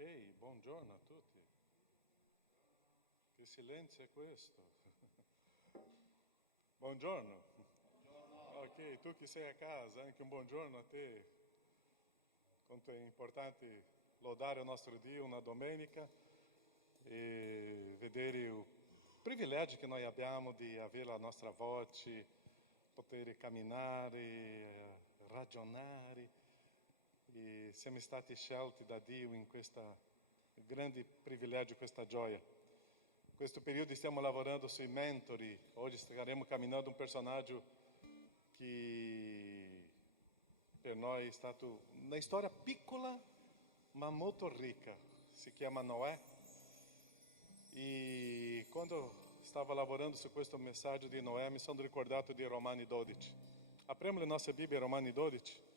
Ok, buongiorno a tutti. Che silenzio è questo? Buongiorno. Ok, tu che sei a casa, anche un buongiorno a te. Quanto è importante lodare il nostro Dio una domenica e vedere il privilegio che noi abbiamo di avere la nostra voce, poter camminare, ragionare. E siamo stati scelti da Dio in questo grande privilegio, questa gioia. In questo periodo stiamo lavorando sui mentori. Oggi staremo camminando un personaggio che per noi è stato una storia piccola ma molto ricca. Si chiama Noè. E quando stavo lavorando su questo messaggio di Noè mi sono ricordato di Romani 12. Apriamo la nostra Bibbia, Romani 12.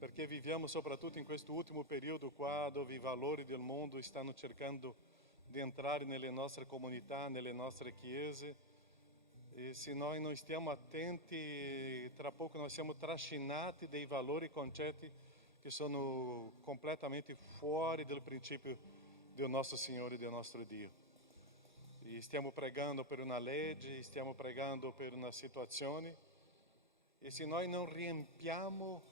Perché viviamo soprattutto in questo ultimo periodo qua dove i valori del mondo stanno cercando di entrare nelle nostre comunità, nelle nostre chiese, e se noi non stiamo attenti, tra poco noi siamo trascinati dei valori e concetti che sono completamente fuori del principio del nostro Signore e del nostro Dio. E stiamo pregando per una legge, stiamo pregando per una situazione, e se noi non riempiamo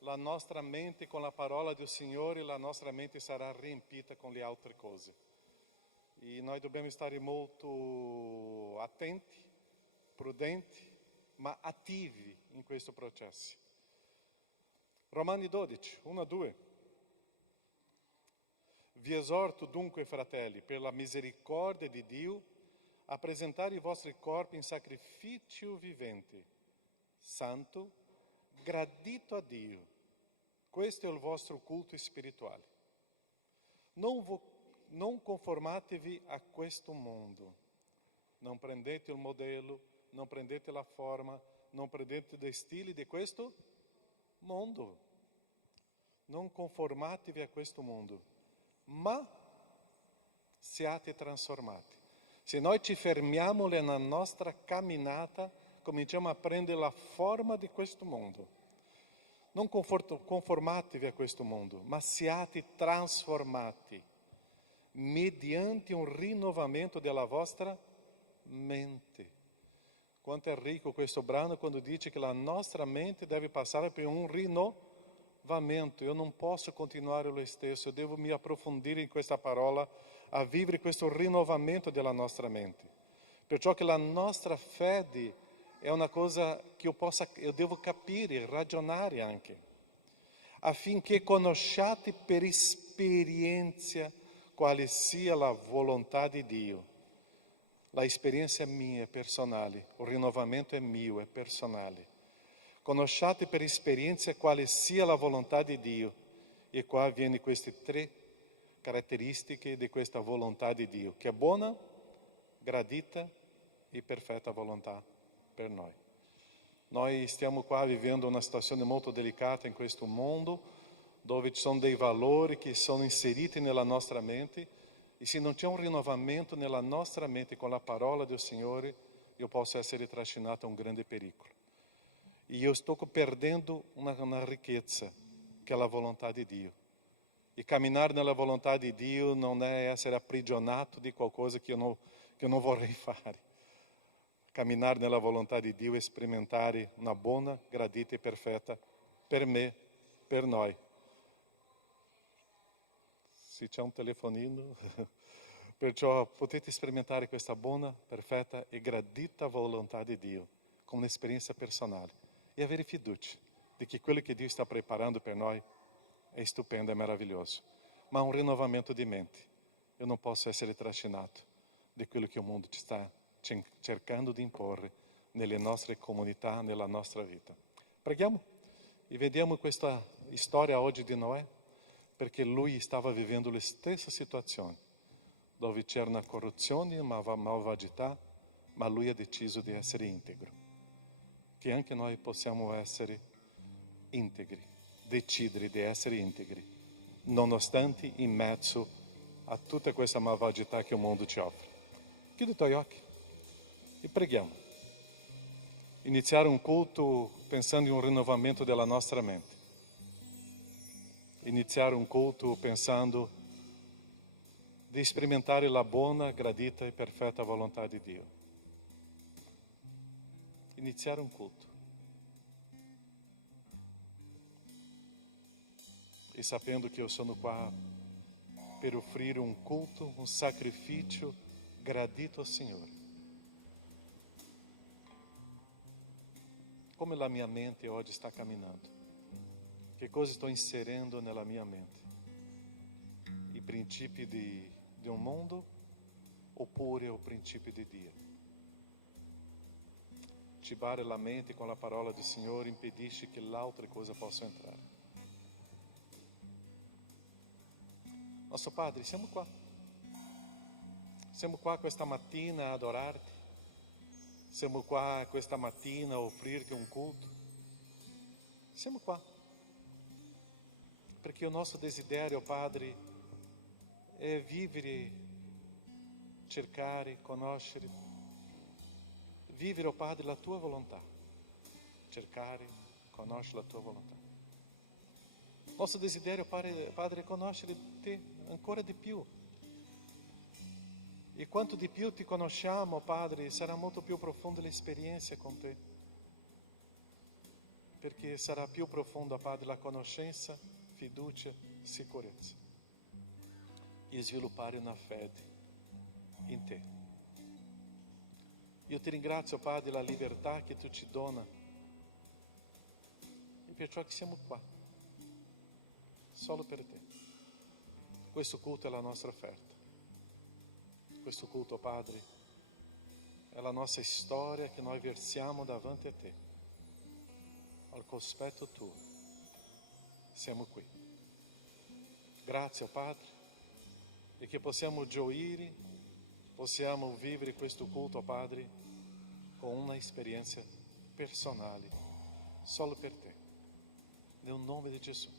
la nostra mente con la parola del Signore, la nostra mente sarà riempita con le altre cose. E noi dobbiamo stare molto attenti, prudenti, ma attivi in questo processo. Romani 12, 1-2. Vi esorto dunque, fratelli, per la misericordia di Dio, a presentare i vostri corpi in sacrificio vivente, santo, gradito a Dio. Questo è il vostro culto spirituale. Non conformatevi a questo mondo. Non prendete il modello, non prendete la forma, non prendete dei stili di questo mondo. Non conformatevi a questo mondo, ma siate trasformati. Se noi ci fermiamo nella nostra camminata, cominciamo a prendere la forma di questo mondo. Non conformatevi a questo mondo, ma siate trasformati mediante un rinnovamento della vostra mente. Quanto è ricco questo brano quando dice che la nostra mente deve passare per un rinnovamento. Io non posso continuare lo stesso, eu devo mi approfondire in questa parola, a vivere questo rinnovamento della nostra mente. Perciò che la nostra fede è una cosa che io devo capire, ragionare anche, affinché conosciate per esperienza quale sia la volontà di Dio. La esperienza è mia, è personale, il rinnovamento è mio, è personale. Conosciate per esperienza quale sia la volontà di Dio. E qua viene queste 3 caratteristiche di questa volontà di Dio, che è buona, gradita e perfetta volontà per noi. Noi stiamo qua vivendo una situazione molto delicata in questo mondo, dove ci sono dei valori che sono inseriti nella nostra mente, e se non c'è un rinnovamento nella nostra mente con la parola del Signore, io posso essere trascinato a un grande pericolo. E io sto perdendo una ricchezza, che è la volontà di Dio. E camminare nella volontà di Dio non è essere aprigionato di qualcosa che io non vorrei fare. Camminare nella volontà di Dio e sperimentare una buona, gradita e perfetta per me, per noi. Se c'è un telefonino, perciò potete sperimentare questa buona, perfetta e gradita volontà di Dio come un'esperienza personale e avere fiducia di che quello che Dio sta preparando per noi è stupendo e meraviglioso. Ma un rinnovamento di mente. Io non posso essere trascinato di quello che il mondo ci sta cercando di imporre nelle nostre comunità, nella nostra vita. Preghiamo e vediamo questa storia oggi di Noè, perché lui stava vivendo le stesse situazioni, dove c'era una corruzione, una malvagità, ma lui ha deciso di essere integro. Che anche noi possiamo essere integri, decidere di essere integri, nonostante in mezzo a tutta questa malvagità che il mondo ci offre. Chiudi i tuoi occhi e preghiamo. Iniziare un culto pensando in un rinnovamento della nostra mente. iniziare un culto pensando di sperimentare la buona, gradita e perfetta volontà di Dio. Iniziare un culto. E sapendo che io sono qua per offrire un culto, un sacrificio gradito al Signore. Come la mia mente oggi sta camminando? Che cosa sto inserendo nella mia mente? I principi di un mondo oppure i principi di Dio? Cibare la mente con la parola del Signore impedisce che l'altra cosa possa entrare. Nostro Padre, siamo qua. Siamo qua questa mattina a adorarti. Siamo qua questa mattina a offrirti un culto. Siamo qua. Perché il nostro desiderio, Padre, è vivere, cercare, conoscere. Vivere, oh Padre, la tua volontà. Cercare, conoscere la tua volontà. Nostro desiderio, Padre, è conoscere te ancora di più. E quanto di più ti conosciamo, Padre, sarà molto più profonda l'esperienza con te. Perché sarà più profonda, Padre, la conoscenza, fiducia, sicurezza. E sviluppare una fede in te. Io ti ringrazio, Padre, la libertà che tu ci dona. E perciò che siamo qua. Solo per te. Questo culto è la nostra offerta. Questo culto, Padre, è la nostra storia che noi versiamo davanti a te. Al cospetto tuo. Siamo qui. Grazie, Padre, e che possiamo gioire, possiamo vivere questo culto, Padre, con una esperienza personale, solo per te. Nel nome di Gesù.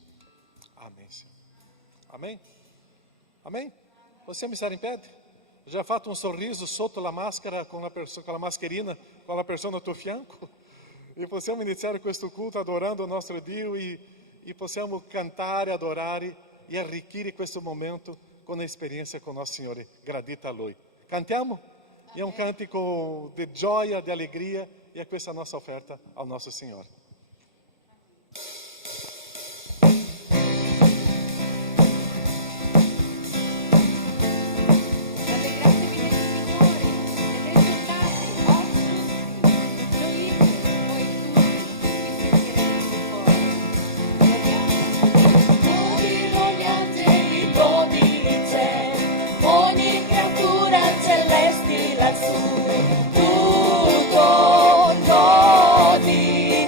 Amém, Senhor. Amém? Amém? Possiamo stare in piedi? Ho già fatto un sorriso sotto la maschera con la mascherina, con la persona al tuo fianco? E possiamo iniziare questo culto adorando il nostro Dio e possiamo cantare, adorare e arricchire questo momento con l'esperienza con il nostro Signore, gradita a Lui. Cantiamo? E è un cantico di gioia, di allegria e è questa nostra offerta al nostro Signore. Tutto godi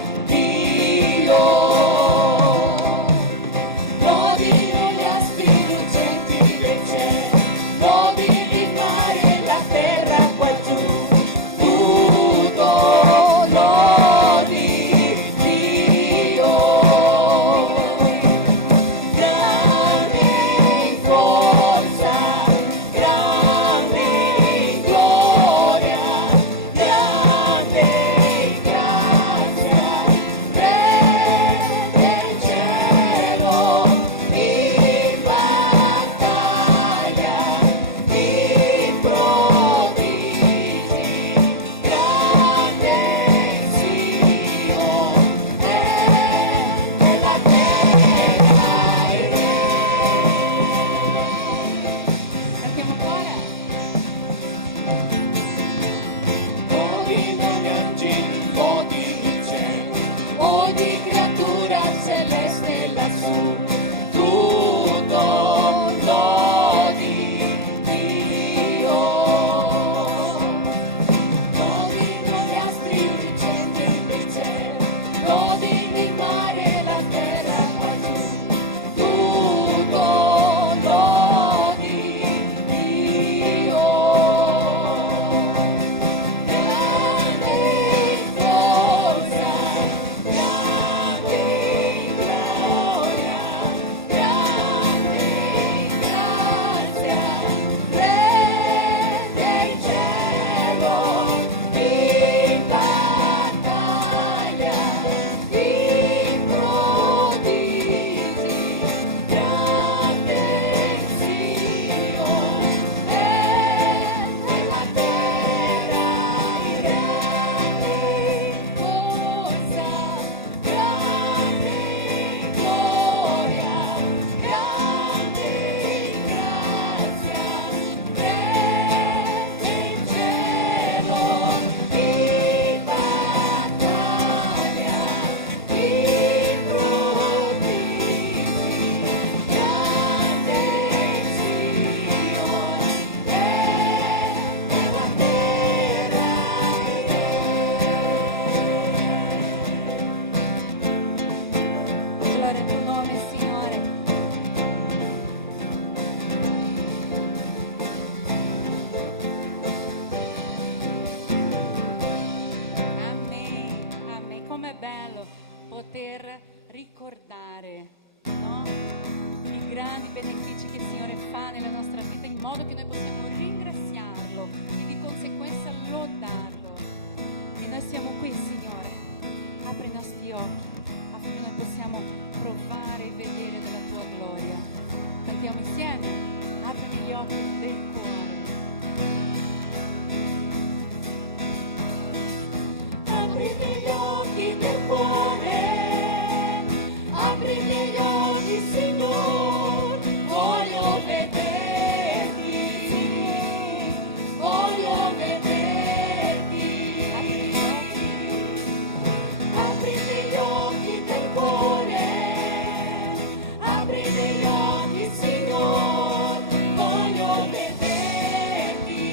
per ricordare, no? I grandi benefici che il Signore fa nella nostra vita, in modo che noi possiamo ringraziarlo e di conseguenza lodarlo. E noi siamo qui, Signore. Apri i nostri occhi affinché noi possiamo provare e vedere della tua gloria. Cantiamo insieme, aprimi gli occhi del cuore. Aprimi gli occhi del cuore, aprimi gli occhi, Signore, voglio vederti, voglio vederti. Aprimi gli occhi del cuore, aprimi gli occhi, Signore, voglio vederti,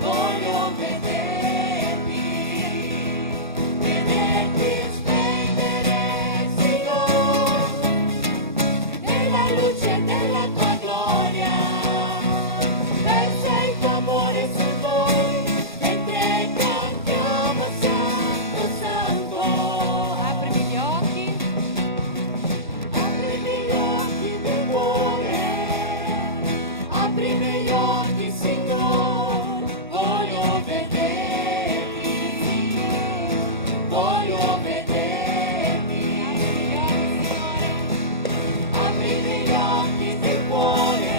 voglio vederti. Della tua gloria, versa il tuo amore su noi, mentre cantiamo Santo, Santo. Aprimi gli occhi. Aprimi gli occhi del cuore, aprimi gli occhi, Signore, voglio vederti, voglio vederti. Aprimi gli occhi del cuore,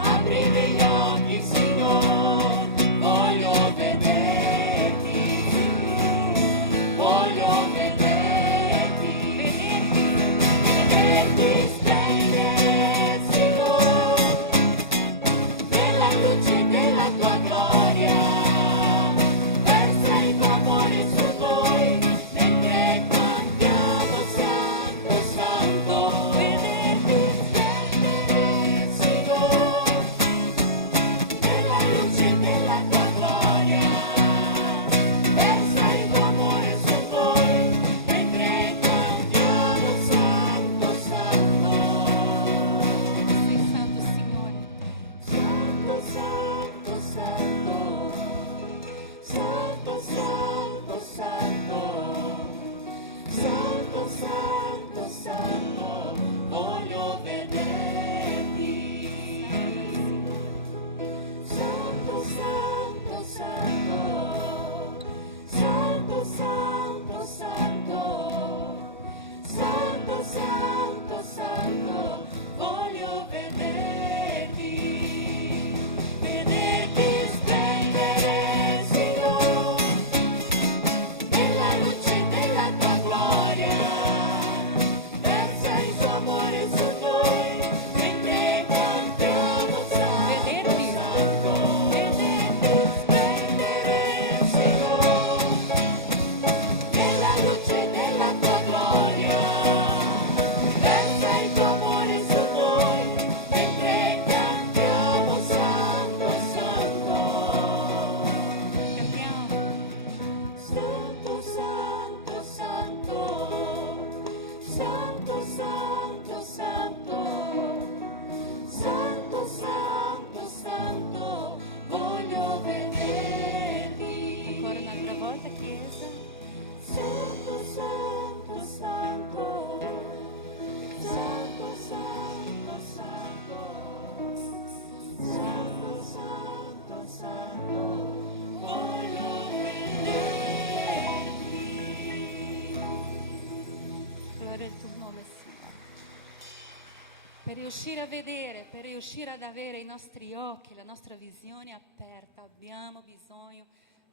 aprimi gli occhi, Signore, voglio vederti, voglio vederti, vederti splendere, Signore, nella luce della tua gloria, versa il tuo amore su noi, mentre cantiamo Santo, Santo. Santo, Santo, voglio vederti. Santo, Santo, Santo, Santo, Santo, Santo, Santo, Santo, Santo, voglio vederti, vederti splendere, Signore, nella luce della tua gloria. Versa il tuo amore su noi, mentre cantiamo Santo, Santo. Vederti splendere, Signore, nella luce della tua gloria. Versa il tuo amore su noi, mentre cantiamo Santo, Santo. Cantiamo. Santo, Santo, Santo, Santo, Santo, Santo, Santo, Santo, Santo, voglio vederti. Ancora un'altra volta, Chiesa. Santo, Santo, Santo, Santo, Santo, Santo, Santo, Santo, Santo, voglio vederti. Gloria al tuo nome, Signore. Per riuscire a vedere, per riuscire ad avere i nostri occhi, la nostra visione aperta, abbiamo bisogno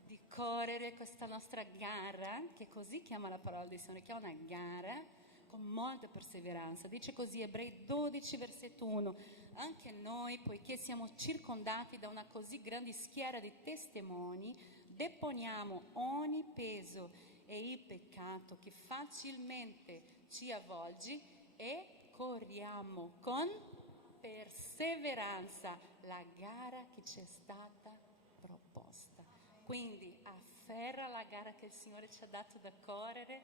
di correre questa nostra gara, che così chiama la parola del Signore, che è una gara con molta perseveranza. Dice così Ebrei 12, versetto 1: anche noi, poiché siamo circondati da una così grande schiera di testimoni, deponiamo ogni peso e il peccato che facilmente ci avvolge e corriamo con perseveranza la gara che ci è stata proposta. Quindi afferra la gara che il Signore ci ha dato da correre,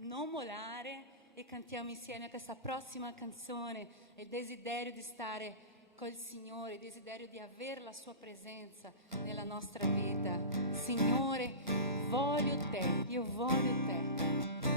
non mollare, e cantiamo insieme questa prossima canzone, il desiderio di stare col Signore, il desiderio di avere la sua presenza nella nostra vita. Signore, voglio te, io voglio te.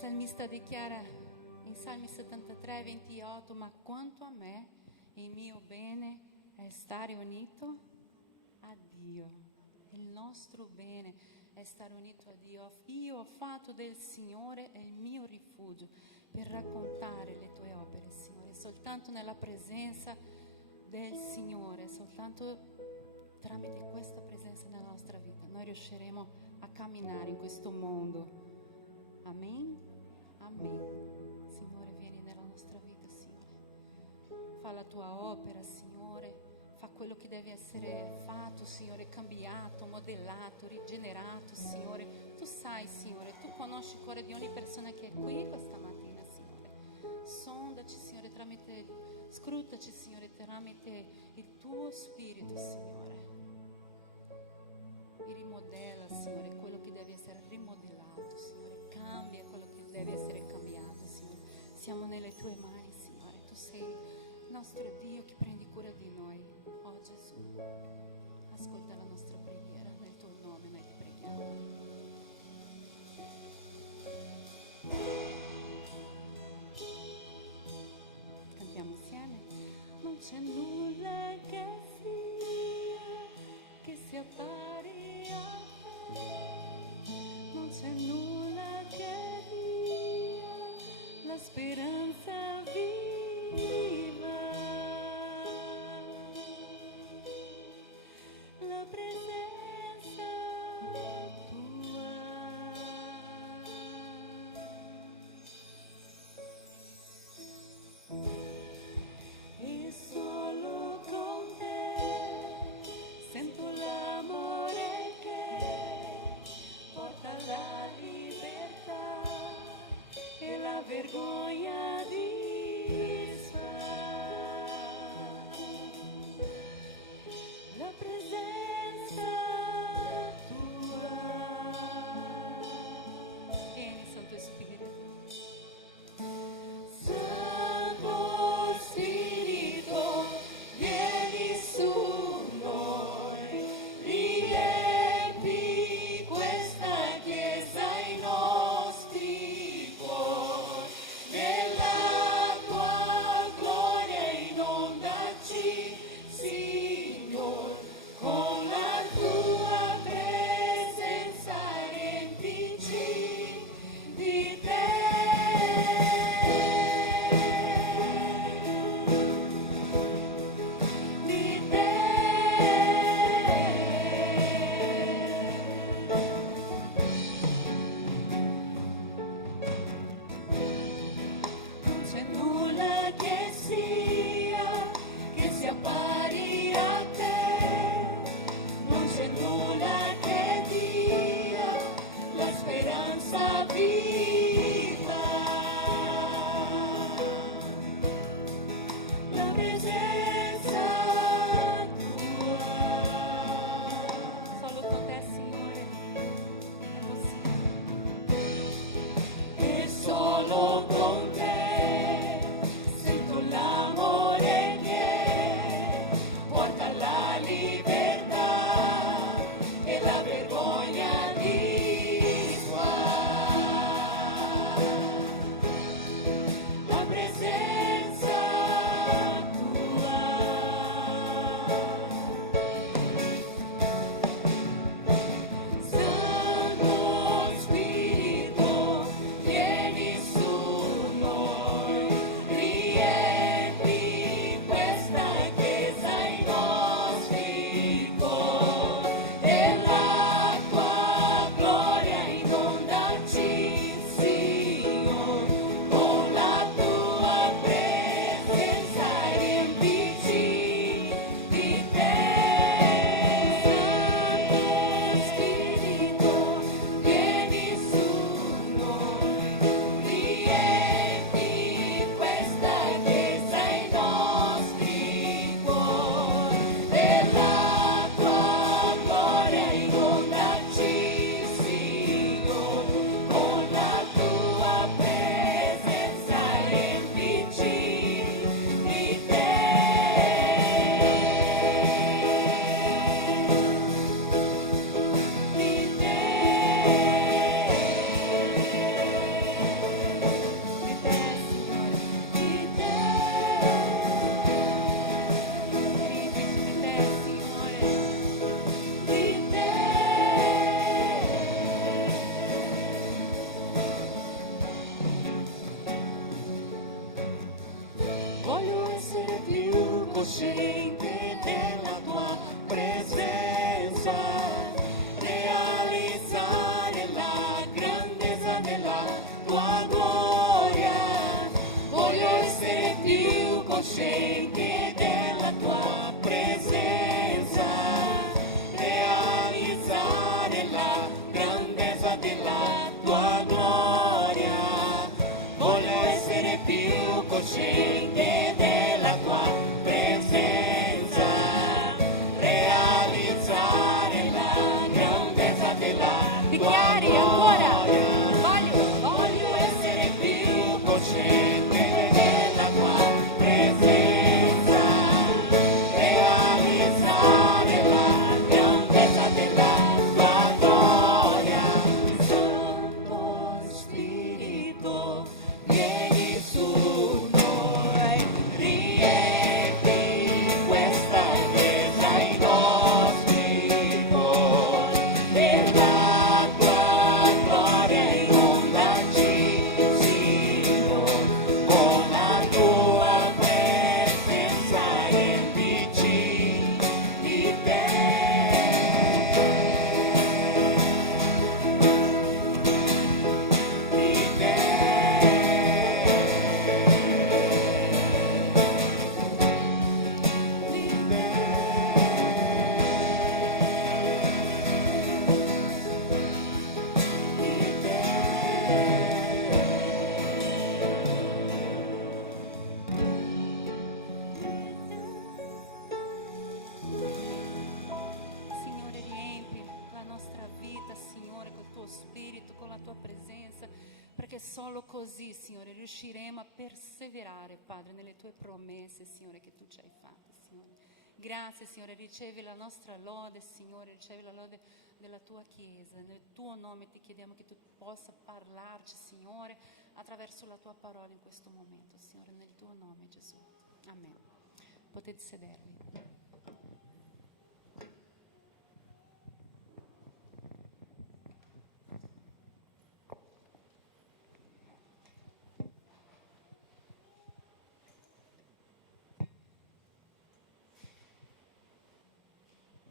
salmista dichiara in Salmi 73, 28, ma quanto a me, il mio bene è stare unito a Dio. Il nostro bene è stare unito a Dio. Io ho fatto del Signore il mio rifugio per raccontare le tue opere, Signore. Soltanto nella presenza del Signore, soltanto tramite questa presenza nella nostra vita, noi riusciremo a camminare in questo mondo. Amen? Amen. Signore, vieni nella nostra vita, Signore. Fa la tua opera, Signore. Fa quello che deve essere fatto, Signore, cambiato, modellato, rigenerato, Signore. Tu sai, Signore, tu conosci il cuore di ogni persona che è qui questa mattina, Signore. Sondaci, Signore, scrutaci, Signore, tramite il tuo spirito, Signore. E rimodella, Signore, quello che deve essere rimodellato, Signore. Cambia quello che deve essere cambiato, Signore. Siamo nelle tue mani, Signore. Tu sei il nostro Dio che prendi cura di noi. Oh Gesù, ascolta la nostra preghiera. Nel tuo nome noi ti preghiamo. Cantiamo insieme. Non c'è nulla che sia pari a te, non c'è nulla che dia la speranza viva, la presenza tua. E solo con te sento l'amore che porta la libertà e la vergogna disfa. La presenza tua. Vieni, Santo Spirito. Santo Spirito, vieni su noi, riempi questa chiesa, i nostri cuori, nella tua gloria inondaci, Signore, con la tua presenza riempici di te. Non c'è nulla che sia pari a te, non c'è nulla che dia la speranza viva, la presenza tua. Solo con te, Signore, è possibile. E solo con te sento l'amore che porta la libertà e la vergogna disfa. La presenza tua. Santo Spirito, vieni su noi. tua gloria, voglio essere più cosciente della tua presenza, realizzare la grandezza della tua gloria, voglio essere più cosciente della tua presenza, realizzare la grandezza della Dichiari tua ancora. gloria. Voglio essere più cosciente della tua presenza, realizzare la grandezza della tua gloria. Santo Spirito, vieni su noi, riempi questa chiesa, i nostri cuori, per la tua gloria inondaci, Signore, con la tua presenza riempici di te. Di te. Di Signore, riempi la nostra vita, Signore, col tuo spirito, con la tua presenza, perché solo così, Signore, riusciremo a perseverare, Padre, nelle tue promesse, Signore, che tu ci hai fatte, Signore. Grazie, Signore, ricevi la nostra lode, Signore, ricevi la lode della tua Chiesa. Nel tuo nome ti chiediamo che tu possa parlarci, Signore, attraverso la tua parola in questo momento, Signore, nel tuo nome, Gesù. Amen. Potete sedervi.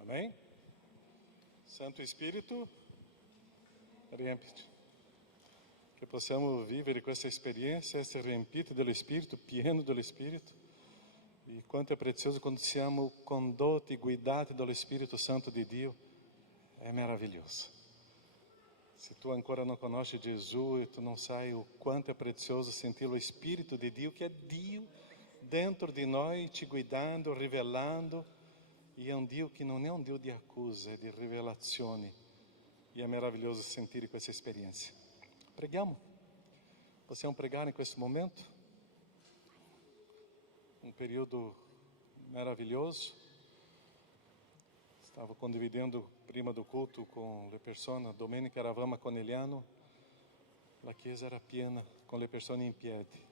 Amém? Santo Espírito, riempi-ci. Che possiamo vivere questa esperienza, essere riempiti dello Spirito, pieno dello Spirito. E quanto è prezioso quando siamo condotti, guidati dallo Spirito Santo di Dio. È meraviglioso. Se tu ancora non conosci Gesù e tu non sai o quanto è prezioso sentire lo Spirito di Dio, che è Dio dentro di noi, ci guidando, rivelando. E è un Dio che non è un Dio di accusa, è di rivelazioni. E è meraviglioso sentire questa esperienza. Preghiamo. Possiamo pregare in questo momento? Un periodo meraviglioso. Stavo condividendo prima do culto con le persone. Domenica eravamo a Conegliano. La chiesa era piena con le persone in piedi.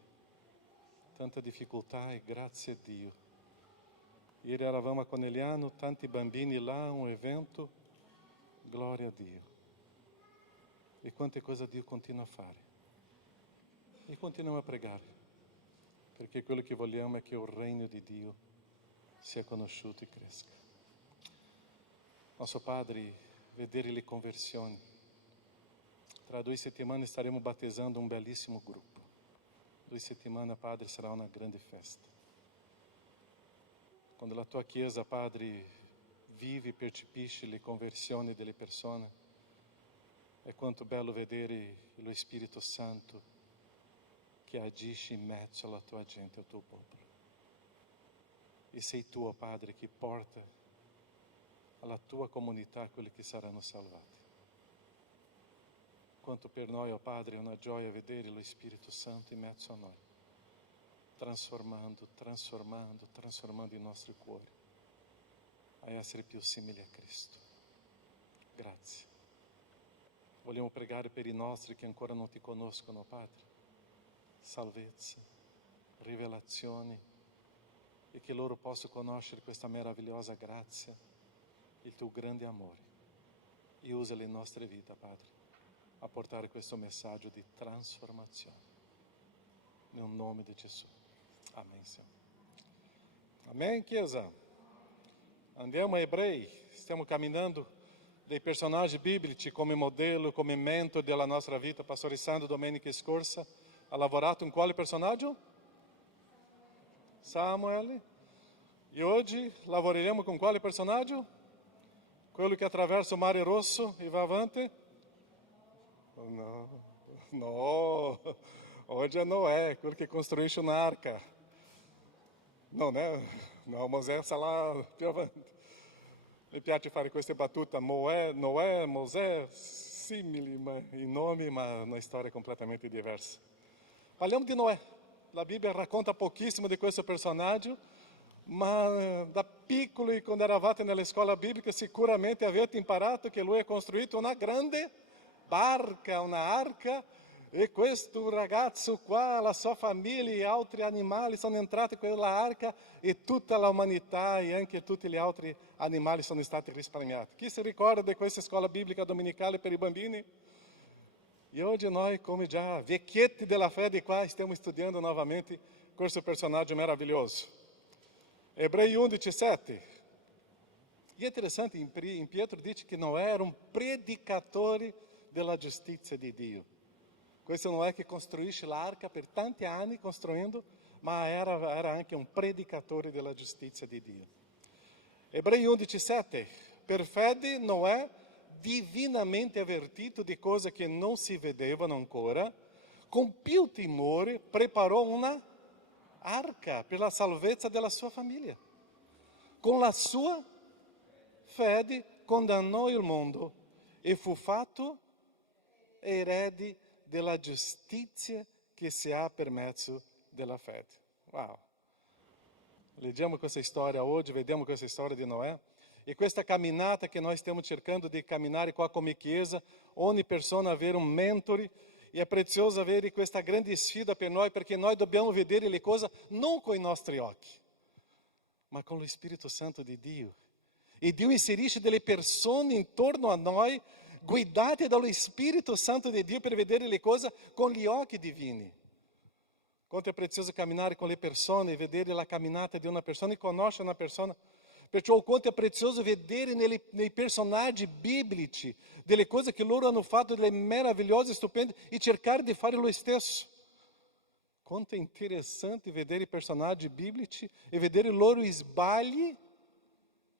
Tanta difficoltà e grazie a Dio. Ieri eravamo a Conegliano, tanti bambini là, un evento, gloria a Dio. E quante cose Dio continua a fare. E continuiamo a pregare, perché quello che vogliamo è che il regno di Dio sia conosciuto e cresca. Nosso Padre, vedere le conversioni. Tra 2 settimane staremo battezzando un bellissimo gruppo. 2 settimane, Padre, sarà una grande festa. Quando la tua Chiesa, Padre, vive e percepisce le conversioni delle persone, è quanto bello vedere lo Spirito Santo che agisce in mezzo alla tua gente, al tuo popolo. E sei tu, Padre, che porta alla tua comunità quelli che saranno salvati. Quanto per noi, oh Padre, è una gioia vedere lo Spirito Santo in mezzo a noi, trasformando i nostri cuori a essere più simili a Cristo. Grazie. Vogliamo pregare per i nostri che ancora non ti conoscono, Padre. Salvezza, rivelazioni, e che loro possano conoscere questa meravigliosa grazia, il tuo grande amore. E usa le nostre vite, Padre, a portare questo messaggio di trasformazione. Nel nome di Gesù. Amém, Senhor. Amém, Chiesa? Andiamo a Ebrei. Stiamo camminando dei personaggi biblici come modello, come mentor della nostra vita. Pastore Sandro domenica scorsa ha lavorato in quale personaggio? Samuel. E oggi lavoreremo con quale personaggio? Quello che attraversa o Mare Rosso e va avanti? No, oggi è Noè, quello che costruisce un'arca. No, Mosè sta là più avanti. Mi piace fare queste battute, Noè, Mosè, simili in nomi, ma una storia completamente diversa. Parliamo di Noè. La Bibbia racconta pochissimo di questo personaggio, ma da piccoli, quando eravate nella scuola biblica, sicuramente avete imparato che lui ha costruito una grande barca, una arca, e questo ragazzo qua, la sua famiglia e altri animali sono entrati in quella arca e tutta l'umanità e anche tutti gli altri animali sono stati risparmiati. Chi si ricorda di questa scuola biblica domenicale per i bambini? E oggi noi, come già vecchietti della fede qua, stiamo studiando novamente questo personaggio meraviglioso. Ebrei 11:7. E è interessante, in Pietro dice che Noè era un predicatore della giustizia di Dio. Questo Noè che costruisce l'arca per tanti anni, costruendo, ma era anche un predicatore della giustizia di Dio. Ebrei 11:7. Per fede Noè, divinamente avvertito di cose che non si vedevano ancora, con più timore preparò una arca per la salvezza della sua famiglia. Con la sua fede condannò il mondo e fu fatto erede della giustizia che si ha per mezzo della fede. Wow! Leggiamo questa storia oggi, vediamo questa storia di Noè. E questa camminata che noi stiamo cercando di camminare qua come Chiesa, ogni persona avere un mentore, e è prezioso avere questa grande sfida per noi, perché noi dobbiamo vedere le cose non con i nostri occhi, ma con lo Spirito Santo di Dio. E Dio inserisce delle persone intorno a noi, guidate dallo Spirito Santo di Dio per vedere le cose con gli occhi divini. Quanto è prezioso camminare con le persone, vedere la camminata di una persona e conoscere una persona. Perciò quanto è prezioso vedere nei personaggi biblici delle cose che loro hanno fatto, delle meravigliose, stupende, e cercare di fare lo stesso. Quanto è interessante vedere i personaggi biblici e vedere i loro sbagli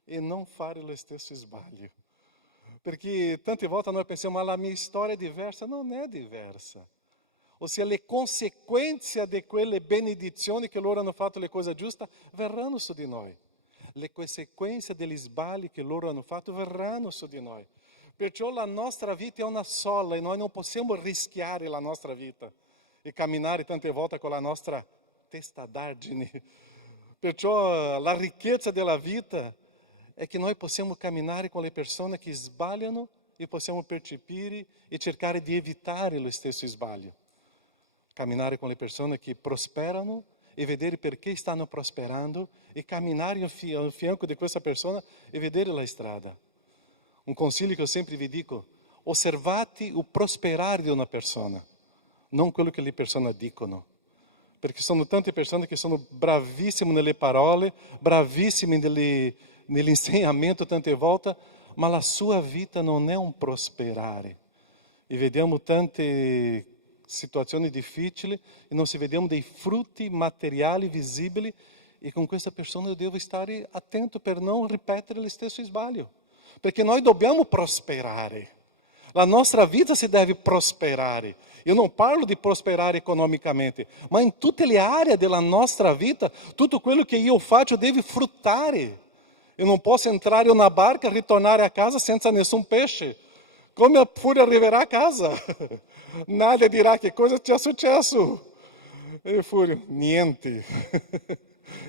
e non fare lo stesso sbaglio. Perché tante volte noi pensiamo, ma la mia storia è diversa. Non è diversa. Ossia, le conseguenze di quelle benedizioni che loro hanno fatto le cose giuste verranno su di noi. Le conseguenze degli sbagli che loro hanno fatto verranno su di noi. Perciò la nostra vita è una sola e noi non possiamo rischiare la nostra vita e camminare tante volte con la nostra testadaggine. Perciò la ricchezza della vita è che noi possiamo camminare con le persone che sbagliano e possiamo percepire e cercare di evitare lo stesso sbaglio. Camminare con le persone che prosperano e vedere perché stanno prosperando e camminare al fianco di questa persona e vedere la strada. Un consiglio che io sempre vi dico: osservate il prosperare di una persona, non quello che le persone dicono. Perché sono tante persone che sono bravissime nelle parole, bravissime nell'insegnamento tante volte, ma la sua vita non è un prosperare. E vediamo tante situazioni difficili e non si vediamo dei frutti materiali visibili, e con questa persona io devo stare attento per non ripetere lo stesso sbaglio, perché noi dobbiamo prosperare, la nostra vita si deve prosperare. Io non parlo di prosperare economicamente, ma in tutte le aree della nostra vita tutto quello che io faccio deve fruttare. Io non posso entrare in una barca e ritornare a casa senza nessun pesce. Come pure arriverà a casa? Nadia dirà: che cosa ti è successo? E Fúrio: niente,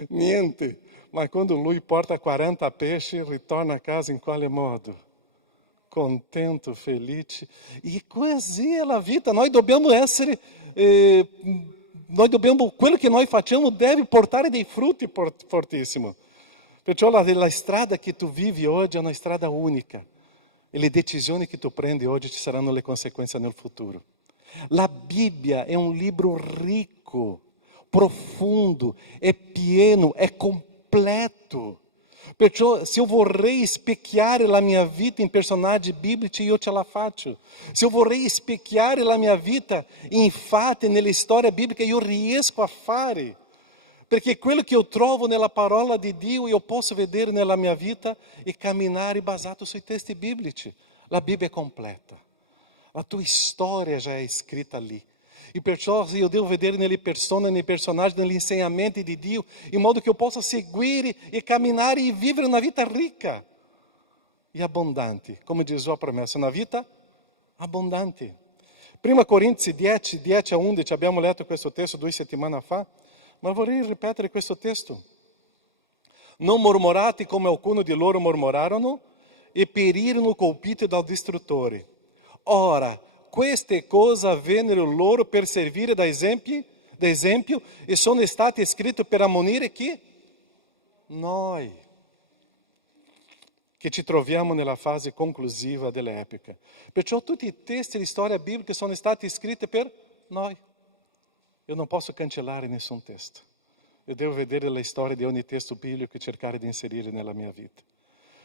niente. Ma quando lui porta 40 pesci, ritorna a casa in quale modo? Contento, felice. E così è la vita. Noi dobbiamo essere, quello che noi facciamo deve portare dei frutti fortissimi. Perciò la strada che tu vivi oggi è una strada unica. E le decisioni che tu prendi oggi ci saranno le conseguenze nel futuro. La Bibbia è un libro ricco, profondo, è pieno, è completo. Perciò se io vorrei specchiare la mia vita in personaggi biblici, io ce la faccio. Se io vorrei specchiare la mia vita in fatti nella storia biblica, io riesco a fare. Perché quello che io trovo nella parola di Dio, io posso vedere nella mia vita e camminare basato sui testi biblici. La Bibbia è completa. La tua storia già è scritta lì. E perciò io devo vedere nelle persone, nei personaggi, negli insegnamenti di Dio, in modo che eu possa seguire e camminare e vivere una vita ricca e abbondante. Come diz a promessa, una vita abbondante. 1 Corinzi 10, 10 a 11, abbiamo letto questo testo 2 settimane fa, ma vorrei ripetere questo testo. Non mormorate come alcuni di loro mormorarono e perirono colpiti dal distruttore. Ora, queste cose avvennero loro per servire da esempio e sono state scritte per ammonire chi? Noi, che ci troviamo nella fase conclusiva dell'epoca. Perciò tutti i testi di storia biblica sono stati scritti per noi. Io non posso cancellare nessun testo. Io devo vedere la storia di ogni testo biblico e cercare di inserire nella mia vita.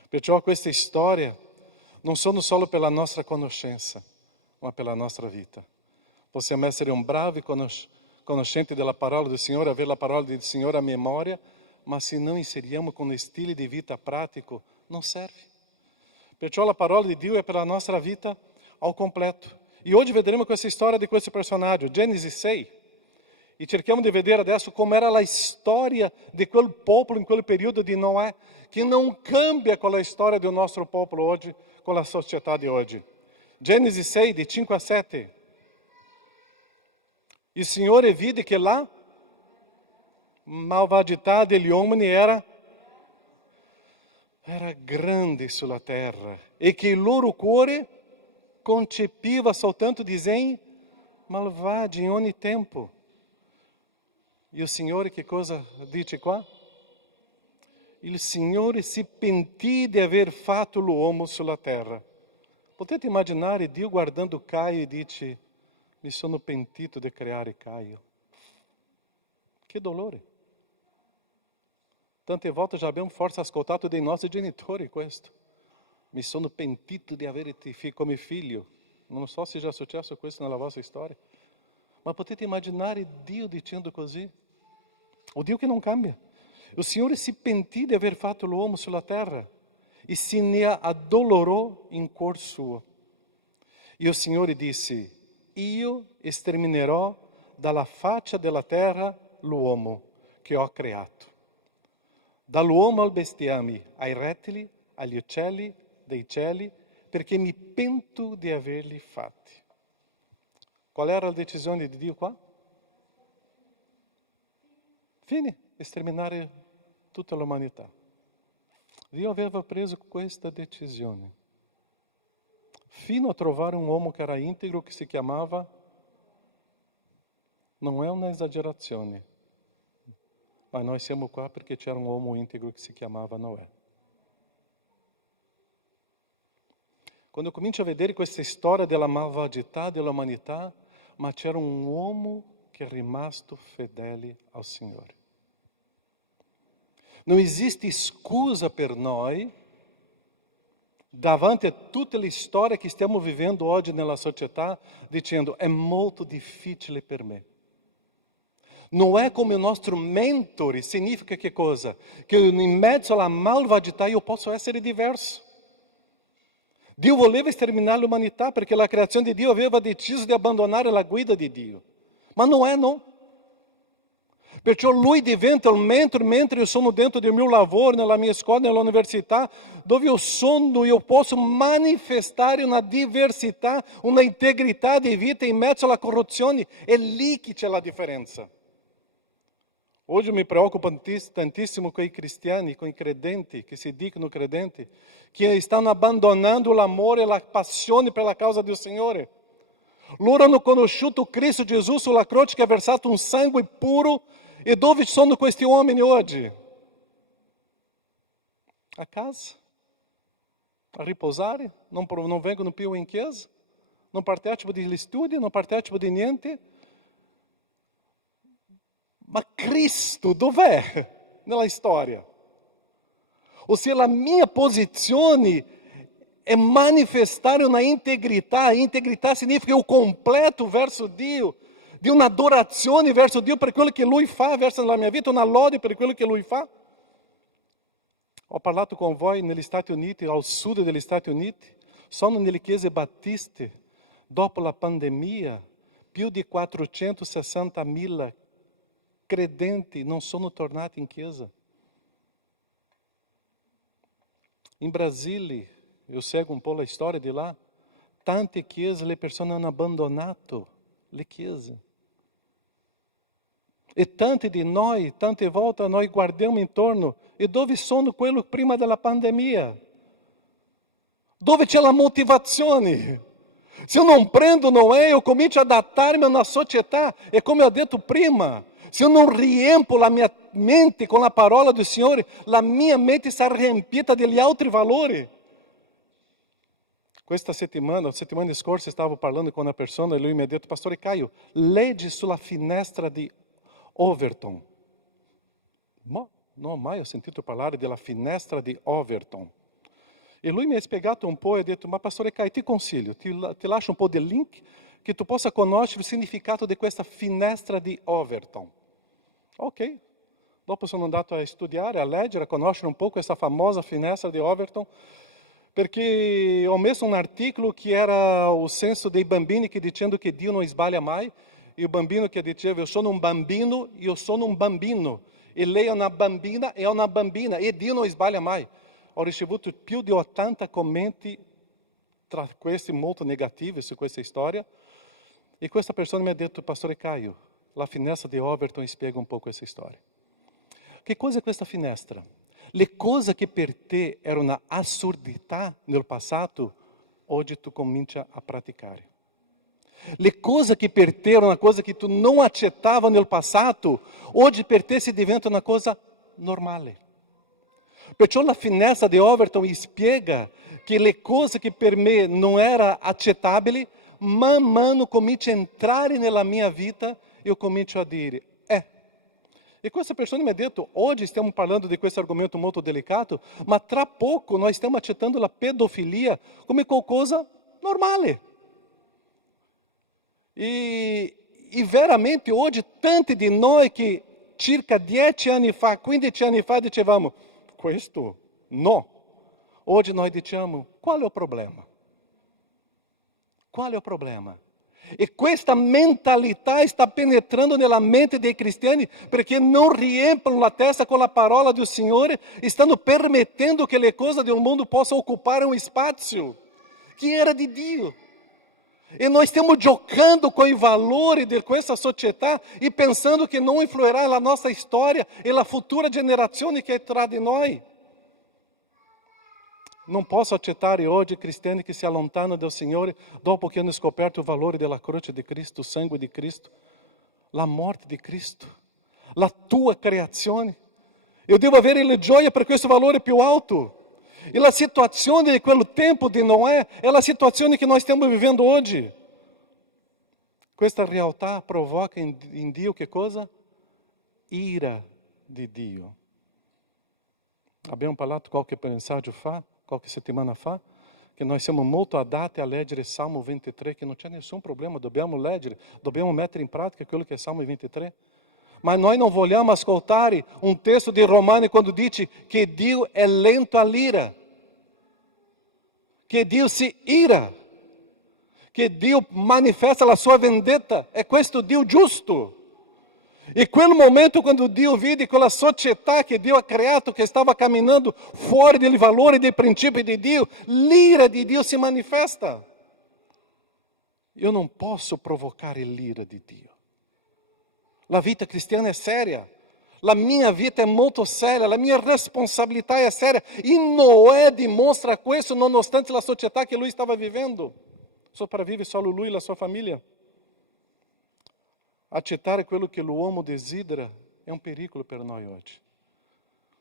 Perciò queste storie non sono solo per la nostra conoscenza, ma per la nostra vita. Possiamo essere un bravi conoscenti della parola del Signore, avere la parola del Signore a memoria, ma se non inseriamo con un stile di vita pratico, non serve. Perciò la parola di Dio è per la nostra vita ao completo. E oggi vedremo questa storia di questo personaggio, Genesi 6. E cerchiamo di vedere adesso come era la storia di quel popolo in quel periodo di Noè, che non cambia con la storia del nostro popolo oggi, con la società di oggi. Genesi 6, di 5 a 7. Il Signore vide che la malvagità degli uomini era grande sulla terra e che il loro cuore concepiva soltanto disegni malvagi in ogni tempo. E il Signore che cosa dice qua? Il Signore si pentì di aver fatto l'uomo sulla terra. Potete immaginare Dio guardando Caio e dice: mi sono pentito di creare Caio. Che dolore. Tante volte já abbiamo forse ascoltato dei nostri genitori questo. Mi sono pentito di averti come figlio. Non so se già è successo questo nella vostra storia. Ma potete immaginare Dio dicendo così? O Dio che non cambia. Il Signore si pentì di aver fatto l'uomo sulla terra e se ne addolorò in cuor suo. E il Signore disse: io esterminerò dalla faccia della terra l'uomo che ho creato. Dall'uomo al bestiame, ai rettili, agli uccelli dei cieli, perché mi pento di averli fatti. Qual era la decisione di Dio qua? Fine, esterminare tutta l'umanità. Dio aveva preso questa decisione fino a trovare un uomo che era integro, che si chiamava, non è una esagerazione, ma noi siamo qua perché c'era un uomo integro che si chiamava Noè. Quando comincio a vedere questa storia della malvagità dell'umanità, ma c'era un uomo che è rimasto fedele al Signore. Non esiste scusa per noi, davanti a tutte le storie che stiamo vivendo oggi nella società, dicendo: è molto difficile per me. Non è come il nostro mentore, significa che cosa? Che in mezzo alla malvagità io posso essere diverso. Dio voleva sterminare l'umanità perché la creazione di Dio aveva deciso di abbandonare la guida di Dio. Ma non è, no. Perciò Lui diventa il mentore mentre io sono dentro del mio lavoro, nella mia scuola, nell'università, dove io posso manifestare una diversità, una integrità di vita in mezzo alla corruzione. È lì che c'è la differenza. Oggi mi preoccupa tantissimo con i cristiani, con i credenti, che si dicono credenti, che stanno abbandonando l'amore e la passione per la causa del Signore. Loro hanno conosciuto Cristo Gesù sulla croce che ha versato un sangue puro. E dove sono questi uomini oggi? A casa? A riposare? Non vengono più in chiesa? Non partecipano degli studi? Non partecipano di niente? Ma Cristo dov'è nella storia? ou se a minha posizione é manifestar uma integrità. Integrità significa eu completo verso Dio, di un'adorazione verso Dio per quello che Lui fa verso la mia vita, una lode per quello che Lui fa. Ho parlato con voi negli Stati Uniti, al sud degli Stati Uniti, solo nelle chiese battiste, dopo la pandemia, più di 460.000 credenti non sono tornati in chiesa. In Brasile, eu seguo um pouco a história de lá, tante chiese le persone hanno abbandonato le chiese. E tante di noi, tante volte noi guardiamo intorno, e dove sono quelli prima della pandemia? Dove c'è la motivazione? Se eu não prendo Noé, eu comincio a adattar-me a uma società, e come ho detto prima, se eu não riempo la mia mente com a parola do Signore, la mia mente sarà riempita degli altri valori. Questa settimana scorsa, stavo parlando con una persona e lui mi ha detto: Pastore Caio, leggi sulla finestra di Overton. Ma non mai ho sentito parlare della finestra di Overton. E lui mi ha spiegato un po' e ha detto: ma Pastore Caio, ti consiglio, ti lascio un po' di link che tu possa conoscere il significato di questa finestra di Overton. Ok. Dopo sono andato a studiare, a leggere, a conoscere un po' questa famosa finestra di Overton, perché ho messo un articolo che era o senso dei bambini che dicendo che Dio non sbaglia mai, e o bambino che diceva: io sono un bambino, e lei è una bambina, e Dio non sbaglia mai. Ho ricevuto più di 80 commenti, tra questi molto negativi su questa storia, e questa persona mi ha detto: Pastore Caio, la finestra di Overton spiega un po' questa storia. Che cosa è questa finestra? Le cose che per te erano una assurdità nel passato, oggi tu cominci a praticare. Le cose che per te erano una cosa che tu non accettava nel passato, oggi per te si diventa una cosa normale. Perciò la finestra di Overton spiega che le cose che per me non erano accettabili, man mano cominciano a entrare nella mia vita, io comincio a dire: E questa persona mi ha detto: oggi stiamo parlando di questo argomento molto delicato, ma tra poco noi stiamo accettando la pedofilia come qualcosa normale. E veramente oggi tanti di noi che circa 10 anni fa, 15 anni fa dicevamo: questo no. Oggi noi diciamo: qual è il problema? Qual è il problema? E questa mentalità sta penetrando nella mente dei cristiani perché non riempiono la testa con la parola del Signore, stanno permettendo che le cose del mondo possano occupare un spazio che era di Dio. E noi stiamo giocando com i valori di questa società e pensando che non influirà la nostra storia e la futura generazione che è tra di noi. Non posso accettare oggi cristiani che si allontanano del Signore dopo che hanno scoperto il valore della croce di Cristo, il sangue di Cristo, la morte di Cristo, la tua creazione. Eu devo avere la gioia per questo valore più alto. E la situazione di quel tempo di Noè è la situazione che noi stiamo vivendo oggi. Questa realtà provoca in Dio che cosa? Ira di Dio. Abbiamo parlato qualche messaggio fa, qualche settimana fa, che noi siamo molto adatti a leggere Salmo 23, che non c'è nessun problema, dobbiamo leggere, dobbiamo mettere in pratica quello che è Salmo 23. Ma noi non vogliamo ascoltare un testo di Romani quando dice che Dio è lento all'ira, che Dio si ira, che Dio manifesta la sua vendetta. È questo Dio giusto. E quel momento quando Dio vide quella società che Dio ha creato, che stava camminando fuori dei valori e dei principi di Dio, l'ira di Dio si manifesta. Io non posso provocare l'ira di Dio. La vita cristiana è seria. La mia vita è molto seria, la mia responsabilità è seria. E Noè dimostra questo nonostante la società che lui stava vivendo. Sopravvive solo lui e la sua famiglia. Accettare quello che l'uomo desidera è un pericolo per noi oggi.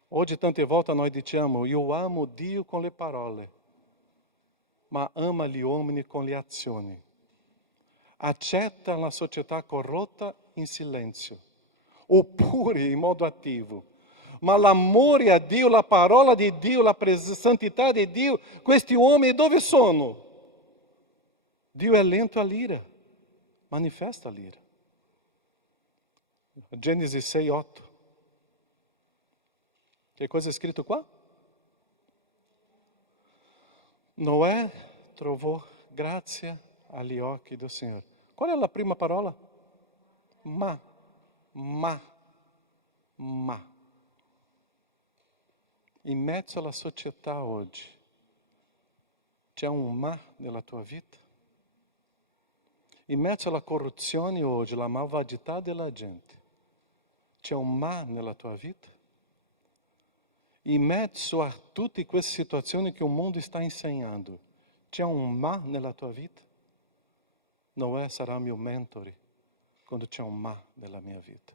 Oggi tante volte noi diciamo: io amo Dio con le parole, ma ama gli uomini con le azioni. Accetta la società corrotta in silenzio, oppure in modo attivo. ma l'amore a Dio, la parola di Dio, la santità di Dio, questi uomini dove sono? Dio è lento all'ira, manifesta l'ira. Genesi 6:8. Che cosa è scritto qua? Noè trovò grazia agli occhi del Signore. Qual è la prima parola? Ma. In mezzo alla società oggi, c'è un ma nella tua vita? In mezzo alla corruzione oggi, la malvagità della gente, c'è un ma nella tua vita? In mezzo a tutte queste situazioni che il mondo sta insegnando, c'è un ma nella tua vita? Noè sarà mio mentore quando c'è un ma nella mia vita.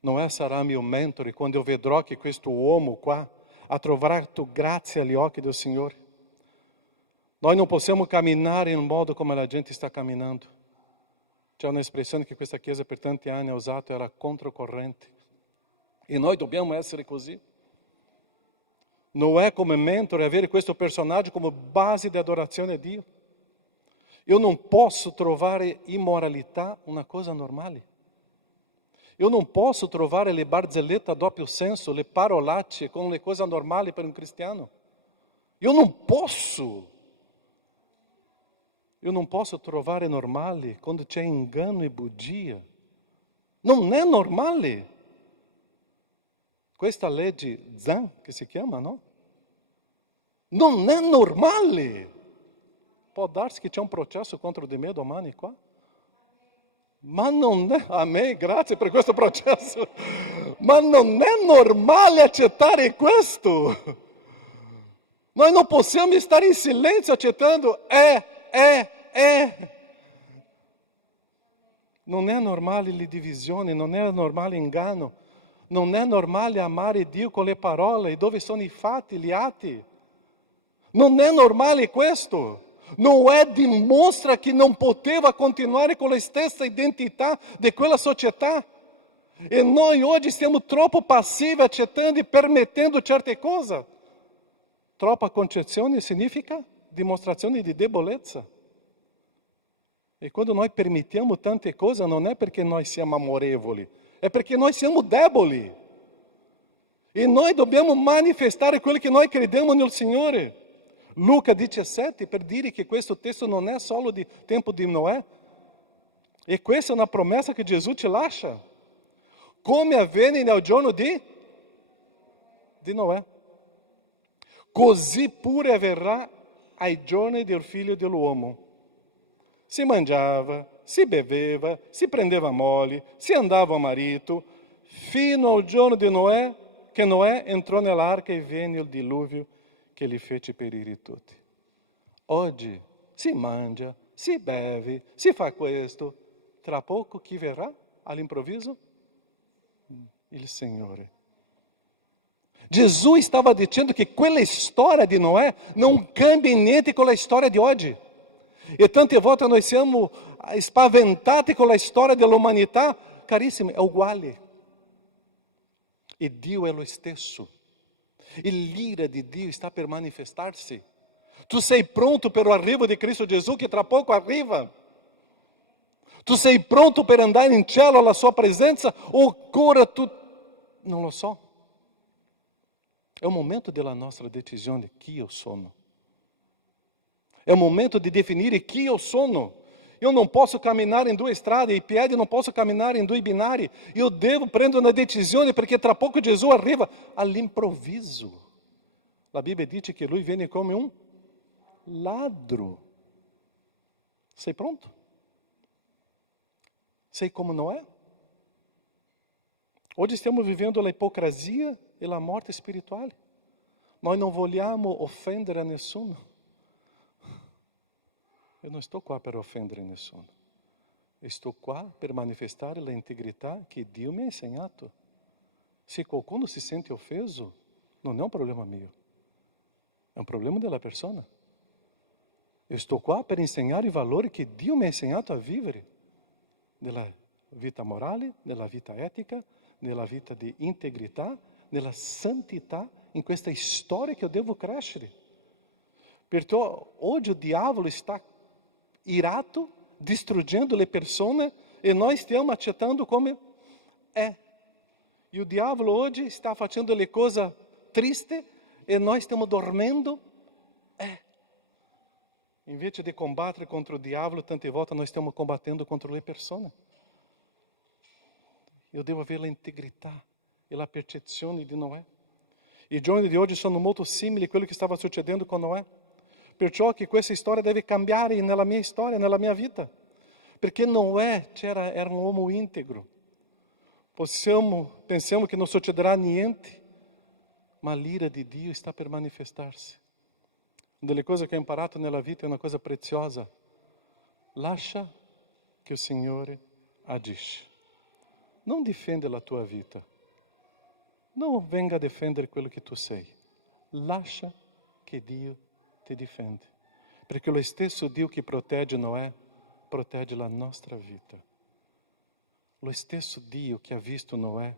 Noè sarà mio mentore quando io vedrò che questo uomo qua ha trovato grazia agli occhi del Signore. Noi non possiamo camminare in un modo come la gente sta camminando. C'è un'espressione che questa chiesa per tanti anni ha usato, era controcorrente. E noi dobbiamo essere così. Noè come mentore, avere questo personaggio come base di adorazione a Dio. Io non posso trovare immoralità una cosa normale. Io non posso trovare le barzellette a doppio senso, le parolacce come le cose normali per un cristiano. Io non posso. Io non posso trovare normale quando c'è inganno e bugia. Non è normale. Questa legge Zan, che si chiama, no? Non è normale. Può darsi che c'è un processo contro di me domani qua? Ma non è, a me, grazie per questo processo, ma non è normale accettare questo. Noi non possiamo stare in silenzio accettando, Non è normale le divisioni, non è normale l'inganno, non è normale amare Dio con le parole, dove sono i fatti, gli atti. Non è normale questo. Noè dimostra che non poteva continuare con la stessa identità di quella società. E noi oggi siamo troppo passivi accettando e permettendo certe cose. Troppa concezione significa dimostrazione di debolezza. E quando noi permettiamo tante cose non è perché noi siamo amorevoli, è perché noi siamo deboli. E noi dobbiamo manifestare quello che noi crediamo nel Signore. Luca 17, per dire che questo testo non è solo di tempo di Noè. E questa è una promessa che Gesù ci lascia. Come avvenne nel giorno di Noè. Così pure avverrà ai giorni del figlio dell'uomo. Si mangiava, si beveva, si prendeva moglie, si andava a marito, fino al giorno di Noè, che Noè entrò nell'arca e venne il diluvio che li fece perire tutti. Oggi si mangia, si beve, si fa questo. Tra poco chi verrà all'improvviso? Il Signore. Gesù stava dicendo che quella storia di Noè non cambia niente con la storia di oggi. E tante volte noi siamo spaventati con la storia dell'umanità, carissimi, è uguale. E Dio è lo stesso. E l'ira di Dio sta per manifestarsi. Tu sei pronto per l'arrivo di Cristo Gesù che tra poco arriva? Tu sei pronto per andare in cielo alla sua presenza o ancora tu non lo so? È un momento della nostra decisione chi io sono. È un momento di definire chi io sono. Io non posso camminare in due strade, i piedi non posso camminare in due binari. Io devo prendere una decisione perché tra poco Gesù arriva all'improvviso. La Bibbia dice che lui viene come un ladro. Sei pronto? Sei come Noè? Oggi stiamo vivendo la ipocrisia e la morte spirituale. Noi non vogliamo offendere a nessuno. Eu não estou qua per offendere nessuno. Estou qua per manifestare la integrità che Dio mi ha insegnato. Se qualcuno si sente offeso, non è un problema mio. È un problema della persona. Eu estou qua per insegnare i valori che Dio mi ha insegnato a vivere. Nella vita morale, nella vita etica, nella vita di integrità, nella santità, in questa storia che io devo crescere. Perciò oggi il diavolo sta irato, distruggendo le persone e noi stiamo accettando come è. E il diavolo oggi sta facendo le cose tristi e noi stiamo dormendo. Invece di combattere contro il diavolo, tante volte noi stiamo combattendo contro le persone. Io devo avere l'integrità e la percezione di Noè. I giorni di oggi sono molto simili a quello che stava succedendo con Noè. Perciò che questa storia deve cambiare nella mia storia, nella mia vita. Perché Noè era un uomo integro. Pensiamo che non succederà niente, ma l'ira di Dio sta per manifestarsi. Una delle cose che ho imparato nella vita è una cosa preziosa. Lascia che il Signore agisce. Non difende la tua vita. Non venga a difendere quello che tu sei. Lascia che Dio ti difenda. Perché lo stesso Dio che protegge Noè, protegge la nostra vita. Lo stesso Dio che ha visto Noè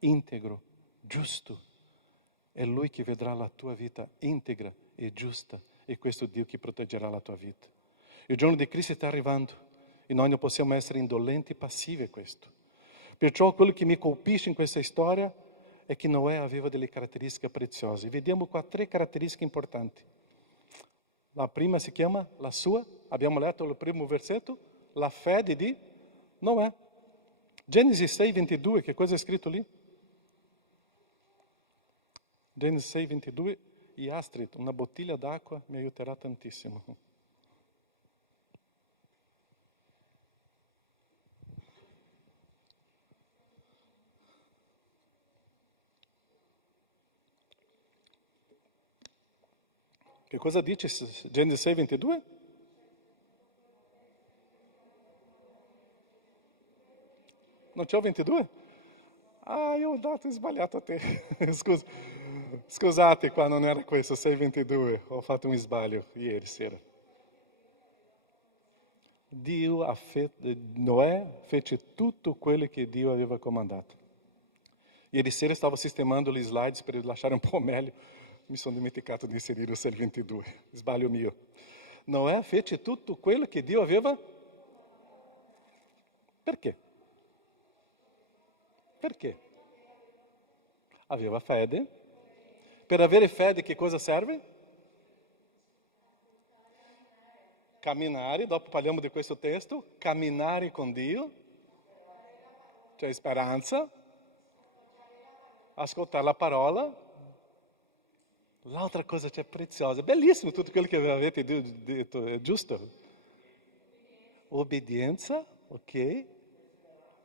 integro, giusto, è Lui che vedrà la tua vita integra e giusta, e questo Dio che proteggerà la tua vita. Il giorno di Cristo sta arrivando e noi non possiamo essere indolenti e passivi a questo. Perciò quello che mi colpisce in questa storia è che Noè aveva delle caratteristiche preziose. Vediamo qua 3 caratteristiche importanti. La prima si chiama la sua, abbiamo letto il primo versetto, la fede di Noè. Genesi 6, 22, che cosa è scritto lì? Genesi 6, 22, e Astrid, una bottiglia d'acqua mi aiuterà tantissimo. Che cosa dice Genesi 6, 22? Non c'è il 22? Ah, io ho dato sbagliato a te. Scusate, qua non era questo, 6:22. Ho fatto un sbaglio ieri sera. Noè fece tutto quello che Dio aveva comandato. Ieri sera stavo sistemando gli slides per lasciare un po' meglio. Mi sono dimenticato di inserire il 6:22. Sbaglio mio. Noè fece tutto quello che Dio aveva. Perché? Perché? Aveva fede. Per avere fede che cosa serve? Camminare, dopo parliamo di questo testo, camminare con Dio, c'è speranza, ascoltare la parola. L'altra cosa c'è preziosa, bellissimo tutto quello che avete detto, è giusto. Obbedienza, ok,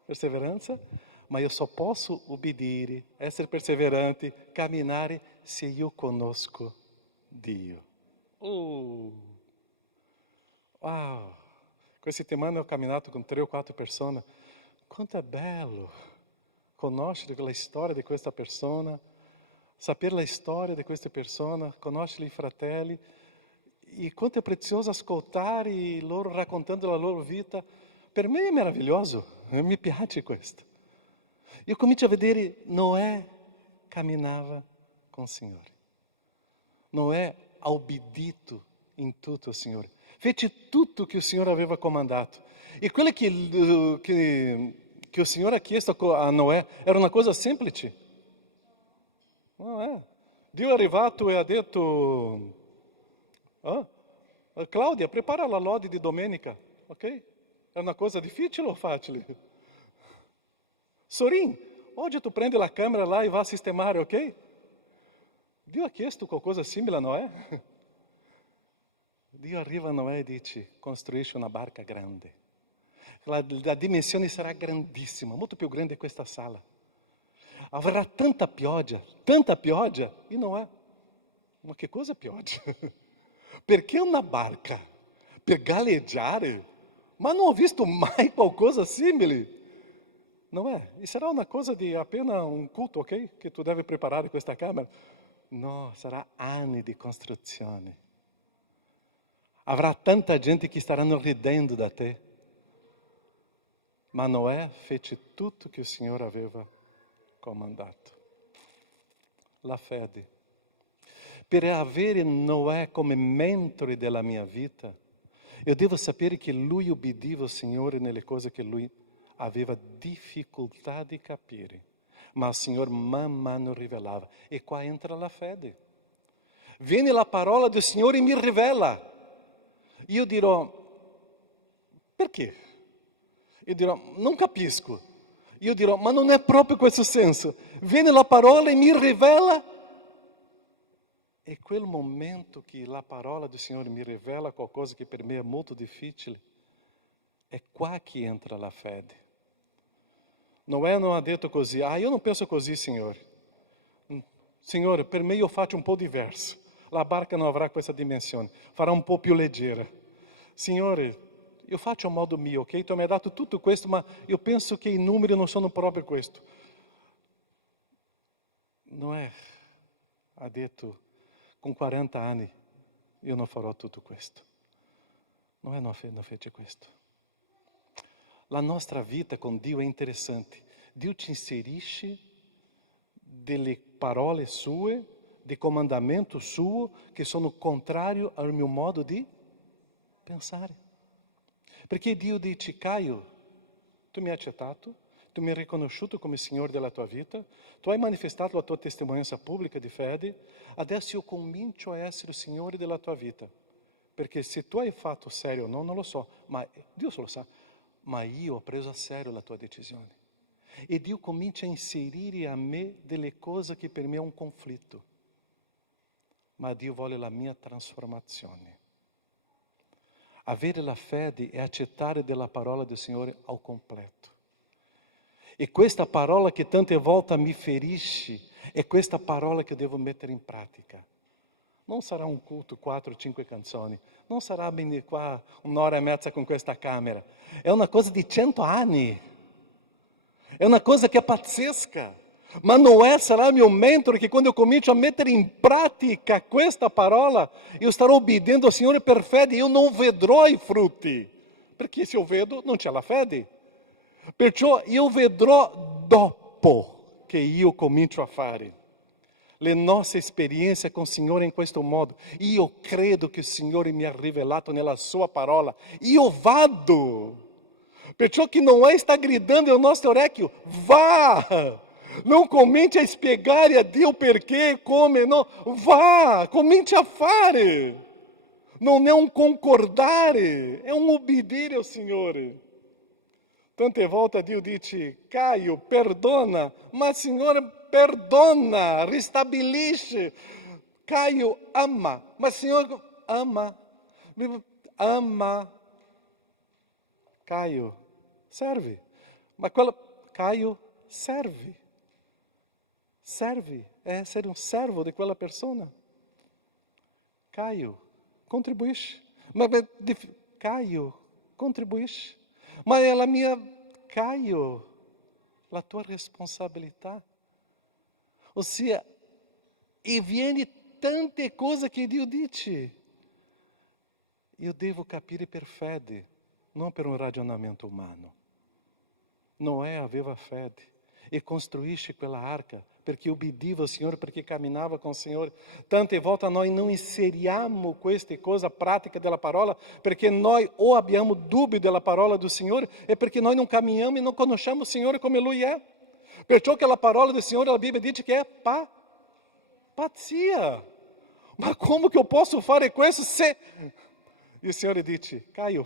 perseveranza. Ma io só posso obbedire, essere perseverante, camminare se io conosco Dio. Wow! Questa settimana ho camminato con 3 o 4 persone. Quanto è bello conoscere la storia di questa persona, sapere la storia di questa persona, conoscere i fratelli. E quanto è prezioso ascoltare loro raccontando la loro vita. Per me è meraviglioso, mi piace questo. Io comincio a vedere Noè camminava con il Signore. Noè ha obbedito in tutto al Signore. Fece tutto che il Signore aveva comandato. E quello che il Signore ha chiesto a Noè era una cosa semplice. Dio è arrivato e ha detto, Claudia, prepara la lode di domenica, ok? È una cosa difficile o facile? Sorin, oggi tu prendi la camera lá e vai a sistemare, ok? Dio ha chiesto qualcosa simile a Noè? Dio arriva a Noè e dice, costruisci una barca grande. La dimensione sarà grandissima, molto più grande di questa sala. Avrà tanta pioggia, e Noè, ma che cosa pioggia? Perché una barca? Per galleggiare? Ma non ho visto mai qualcosa simile. Noè, e sarà una cosa di appena un culto, ok? Che tu devi preparare questa camera. No, sarà anni di costruzione. Avrà tanta gente che staranno ridendo da te. Ma Noè fece tutto che il Signore aveva comandato. la fede. Per avere Noè come mentore della mia vita, io devo sapere che lui ubbidiva al Signore nelle cose che lui aveva difficoltà di capire, ma il Signore man mano rivelava. E qua entra la fede. Viene la parola del Signore e mi rivela. Io dirò, perché? Io dirò, non capisco. Io dirò, ma non è proprio questo senso. Viene la parola e mi rivela. E quel momento che la parola del Signore mi rivela qualcosa che per me è molto difficile, è qua che entra la fede. Noè non ha detto così, io non penso così, Signore. Signore, per me io faccio un po' diverso. La barca non avrà questa dimensione, farà un po' più leggera. Signore, io faccio a modo mio, ok? Tu mi hai dato tutto questo, ma io penso che i numeri non sono proprio questo. Noè ha detto, con 40 anni io non farò tutto questo. Noè non fece questo. La nostra vita con Dio è interessante. Dio ci inserisce delle parole sue, di comandamento suo, che sono contrario al mio modo di pensare. Perché Dio dice, Caio, tu mi hai accettato, tu mi hai riconosciuto come Signore della tua vita, tu hai manifestato la tua testimonianza pubblica di fede, adesso io comincio a essere il Signore della tua vita. Perché se tu hai fatto serio o no, non lo so, ma Dio se lo sa, ma io ho preso a serio la tua decisione. E Dio comincia a inserire a me delle cose che per me è un conflitto. Ma Dio vuole la mia trasformazione. Avere la fede è accettare della parola del Signore al completo. E questa parola che tante volte mi ferisce, è questa parola che devo mettere in pratica. Non sarà un culto, 4 o 5 canzoni, non sarà venire qua un'ora e mezza con questa camera. È una cosa di 100 anni. È una cosa che è pazzesca. Ma Noè sarà mio mentore che quando eu comincio a mettere in pratica questa parola, io starò obbedendo al Signore per fede, io non vedrò i frutti. Perché se eu vedo, non c'è la fede. Perciò io vedrò dopo che io comincio a fare. Le nostre esperienze con il Signore in questo modo. Io credo che il Signore mi ha rivelato nella sua parola. Io vado. Perciò che Noè sta gridando al nostro orecchio, vá! Não comente a spiegare a Dio perché, come, no. Vá, comente a fare. Non è un concordare, è un obbedire ao Signore. Tante volte Dio dice, Caio, perdona, ma il Signore perdona, ristabilisce. Caio ama, ma il Signore ama. Ama. Caio, serve. Ma quello, Caio, serve. Serve, é essere un servo di quella persona. Caio, contribuisce. Ma Caio, contribuisce. Ma è la mia, Caio, la tua responsabilità. Ossia, e viene tante cose che Dio dice. Io devo capire per fede, non per un ragionamento umano. Noè aveva fede e costruisce quella arca perché obbediva al Signore, perché camminava com o Signore. Tante volte noi non inseriamo queste cose pratiche della parola perché noi o abbiamo dubbi della parola do Signore e perché noi non camminiamo e non conosciamo il Signore come Lui è. Perciò che la parola del Signore, la Bibbia dice che è pazzia. Ma como que eu posso fare questo se... E o Signore dice, Caio,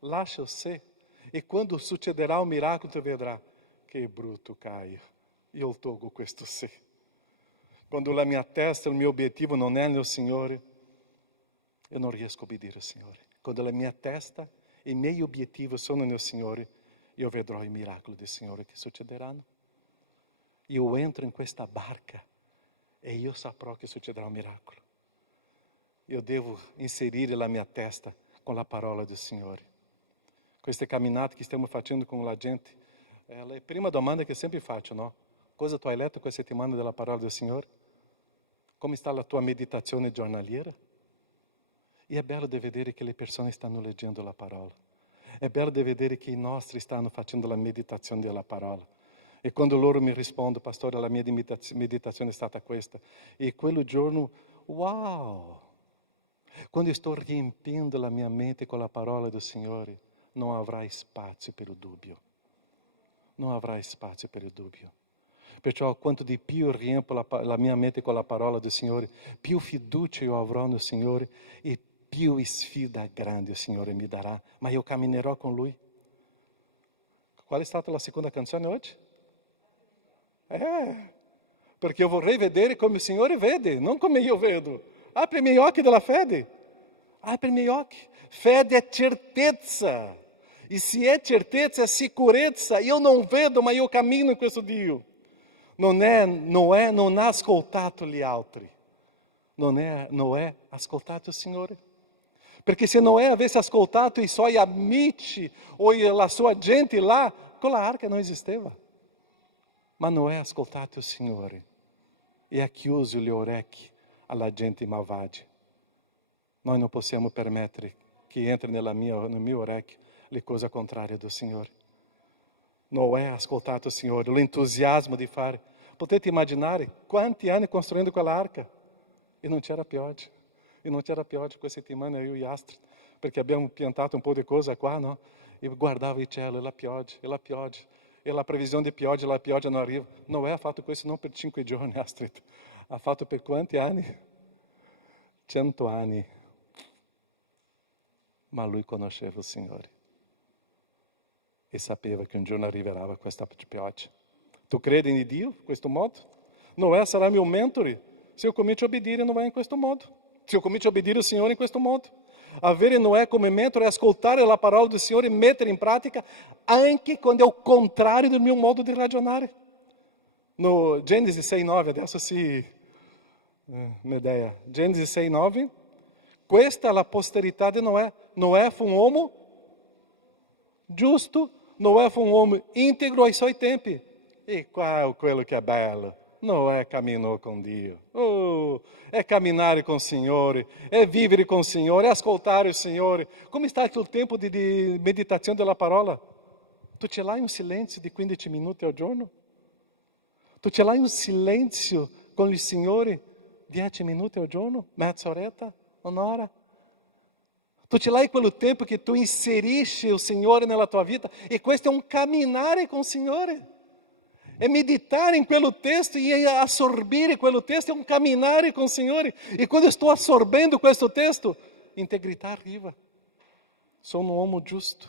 lascia o sé. E quando succederà un miracolo tu vedrà, che brutto Caio, io tolgo questo sé. Quando la mia testa, il mio obiettivo non è nel Signore, io non riesco a obbedire al Signore. Quando la mia testa e i miei obiettivi sono nel Signore, io vedrò i miracoli del Signore che succederanno. Io entro in questa barca e io saprò che succederà un miracolo. Io devo inserire la mia testa con la parola del Signore. Queste camminate che stiamo facendo con la gente, è la prima domanda che sempre faccio, no? Cosa tu hai letto questa settimana della parola del Signore? Come sta la tua meditazione giornaliera? E è bello di vedere che le persone stanno leggendo la parola. È bello di vedere che i nostri stanno facendo la meditazione della parola. E quando loro mi rispondono, pastore, la mia meditazione è stata questa. E quel giorno, wow! Quando io sto riempiendo la mia mente con la parola del Signore, non avrai spazio per il dubbio. Non avrai spazio per il dubbio. Perciò quanto di più riempio la mia mente con la parola del Signore, più fiducia io avrò nel Signore e più sfida grande il Signore mi darà. Ma io camminerò con Lui. Qual è stata la seconda canzone oggi? Perché io vorrei vedere come il Signore vede, non come io vedo. Apri i miei occhi della fede. Apri i miei occhi. Fede è certezza. E se è certezza, è sicurezza. Io non vedo, ma io cammino in questo Dio. Non ha ascoltato gli altri. Noè ha ascoltato il Signore. Perché se Noè avesse ascoltato i suoi amici o la sua gente là, quella arca non esisteva. Ma Noè ha ascoltato il Signore e ha chiuso gli orecchi alla gente malvagia. Noi non possiamo permettere che entri nel mio orecchio le cose contrarie del Signore. Noè ha ascoltato il Signore, l'entusiasmo di fare. Potete immaginare quanti anni costruendo quella arca? E non c'era pioggia. E non c'era pioggia questa settimana io e Astrid, perché abbiamo piantato un po' di cose qua, no? E guardavo il cielo, e la pioggia, e la pioggia. E la previsione di pioggia, la pioggia non arriva. Noè ha fatto questo non per 5 giorni, Astrid. Ha fatto per quanti anni? 100 anni. Ma lui conosceva il Signore. E sapeva che un giorno arriverà questa pioggia. Tu credi in Dio in questo modo? Noè sarà mio mentore se io comincio a obbedire Noè in questo modo. Se io comincio a obbedire il Signore in questo modo. Avere Noè come mentore, ascoltare la parola del Signore e mettere in pratica anche quando è il contrario del mio modo di ragionare. No Genesi 6,9, adesso sì, Medea. Genesi 6,9. Questa è la posterità di Noè. Noè fu un uomo giusto, Noè fu un uomo integro ai suoi tempi. E qua è quello che è bello. Noè camminou com Dio. É caminhar com o Senhor, é vivere com o Senhor, é ascoltare il Signore. Come sta il tuo tempo di meditazione della parola? Tu ce l'hai un silenzio di 15 minuti al giorno? Tu ce l'hai un silenzio con il Signore 10 minuti al giorno? Mezz'oretta? Un'ora? Tu ce l'hai quel tempo che tu inserisci il Signore nella tua vita? E questo è un camminare con il Signore. É meditar em quello texto e assorbire quello texto, é um caminhar com o Senhor. E quando eu estou absorvendo questo texto, integrità arriva. Sou um homem justo.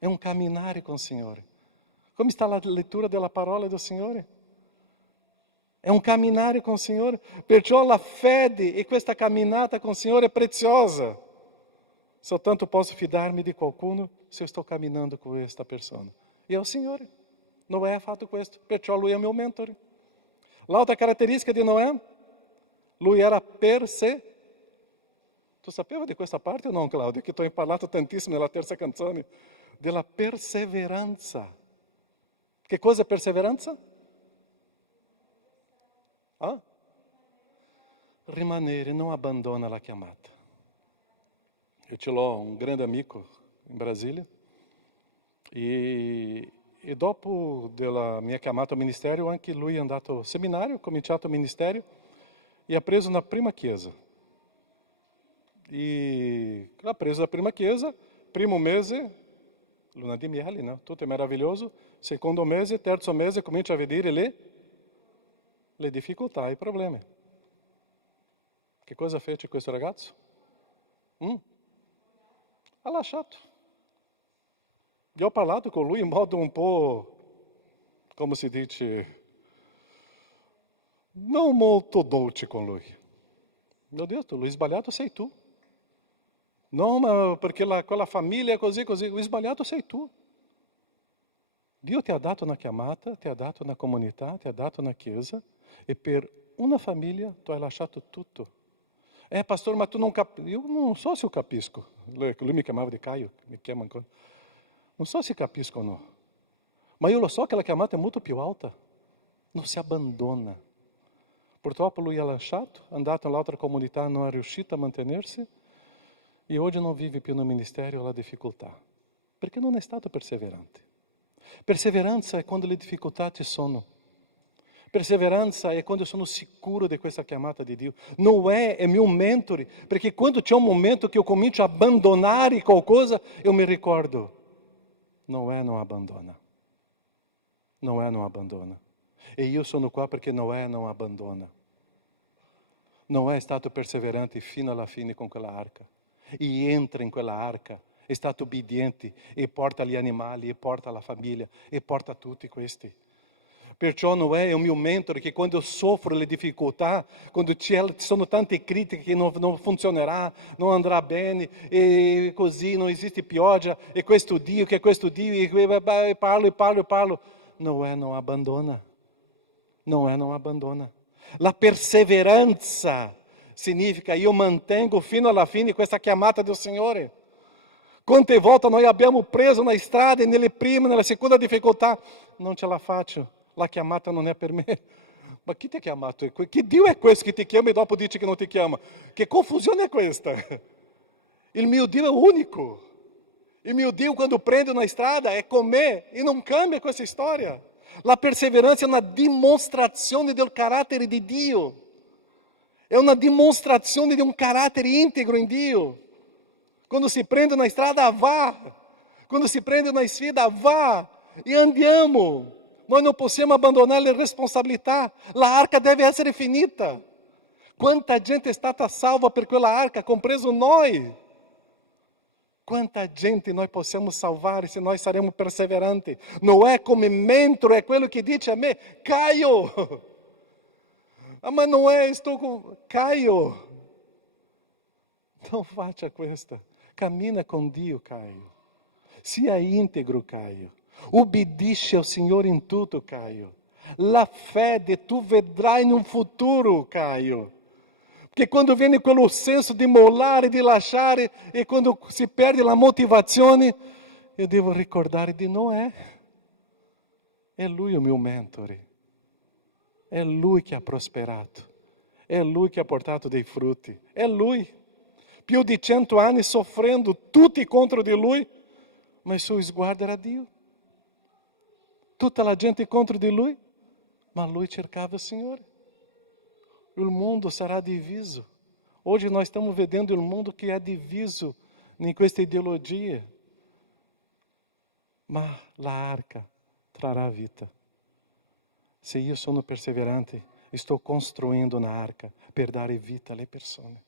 É um caminhar com o Senhor. Como está a leitura da parola do Senhor? É um caminhar com o Senhor. Perciò la fede e questa camminata com o Senhor é preciosa. Soltanto posso fidar-me di qualcuno se eu estou caminhando com esta pessoa. E é o Senhor. Noè ha fatto questo, perciò lui è mio mentore. L'altra caratteristica di Noè, lui era Tu sapeva di questa parte o no, Claudio? Che tu hai parlato tantissimo nella terza canzone. Della perseveranza. Che cosa è perseveranza? Rimanere, non abbandona la chiamata. Io ce l'ho un grande amico in Brasile e dopo della mia chiamata al ministero, anche lui è andato al seminario, ha cominciato il ministero e ha preso una prima chiesa. E ha preso la prima chiesa, primo mese, luna di miele, no? Tutto è meraviglioso. Secondo mese, terzo mese, comincia a vedere le difficoltà, i problemi. Che cosa fece questo ragazzo? Ha lasciato. Io ho parlato con lui in modo un po', come si dice, non molto dolce con lui. Gli ho detto, lo sbagliato sei tu. No, ma perché quella famiglia è così, lo sbagliato sei tu. Dio ti ha dato una chiamata, ti ha dato una comunità, ti ha dato una chiesa e per una famiglia tu hai lasciato tutto. Pastor, ma tu non capisci? Io non so se io capisco. Lui mi chiamava di Caio, mi chiama ancora. Non so se capisco o no. Ma io lo so che la chiamata è molto più alta. Non si abbandona. Purtroppo lui ha lasciato, è andato nell'altra comunità, non è riuscito a mantenersi e oggi non vive più nel ministero, ha difficoltà. Perché non è stato perseverante. Perseveranza è quando le difficoltà ci sono. Perseveranza è quando sono sicuro di questa chiamata di Dio. Noè è mio mentore, perché quando c'è un momento che io comincio a abbandonare qualcosa, io mi ricordo, Noè non abbandona. Noè non abbandona. E io sono qua perché Noè non abbandona. Noè è stato perseverante fino alla fine con quella arca. E entra in quella arca, è stato obbediente e porta gli animali, e porta la famiglia, e porta tutti questi. Perciò Noè è un mio mentore che quando io soffro le difficoltà, quando ci sono tante critiche che non funzionerà, non andrà bene, e così non esiste pioggia, e questo Dio, che è questo Dio, e parlo. Noè non abbandona. Noè non abbandona. La perseveranza significa io mantengo fino alla fine questa chiamata del Signore. Quante volte noi abbiamo preso na strada e nelle prime, nella seconda difficoltà, non ce la faccio, la chiamata non è per me. Ma chi ti ha chiamato? Che Dio è questo che ti chiama e dopo dice che non ti chiama? Che confusione è questa? Il mio Dio è unico. Il mio Dio quando prende una strada è con me e non cambia questa storia. La perseveranza è una dimostrazione del carattere di Dio. È una dimostrazione di un carattere integro in Dio. Quando si prende una strada, vá. Quando si prende una sfida, vá. E andiamo. Nós não possiamo abbandonare le responsabilità. La arca deve essere finita. Quanta gente è stata salva per quella arca, compreso noi. Quanta gente noi possiamo salvare se nós saremo perseveranti. Noè come mentore è quello che dice a me, Caio. Ah, ma Noè, Caio. Non faccia questo. Cammina con Dio, Caio. Sia integro, Caio. Ubbidisce ao Signore in tutto, Caio. La fede tu vedrai in un futuro, Caio. Porque quando viene quello senso di mollare, di lasciare, e quando si perde la motivazione, io devo ricordare di Noè. È lui il mio mentore. È lui che ha prosperato. È lui che ha portato dei frutti. È lui. Più di 100 anni soffrendo, tutti contro di lui, ma il suo sguardo era Dio. Tutta la gente contro di lui, ma lui cercava il Signore. Il mondo sarà diviso. Hoje nós estamos vedendo il mondo che è diviso in questa ideologia. Ma la arca trarà vita. Se io sono perseverante, sto costruendo una arca per dare vita alle persone.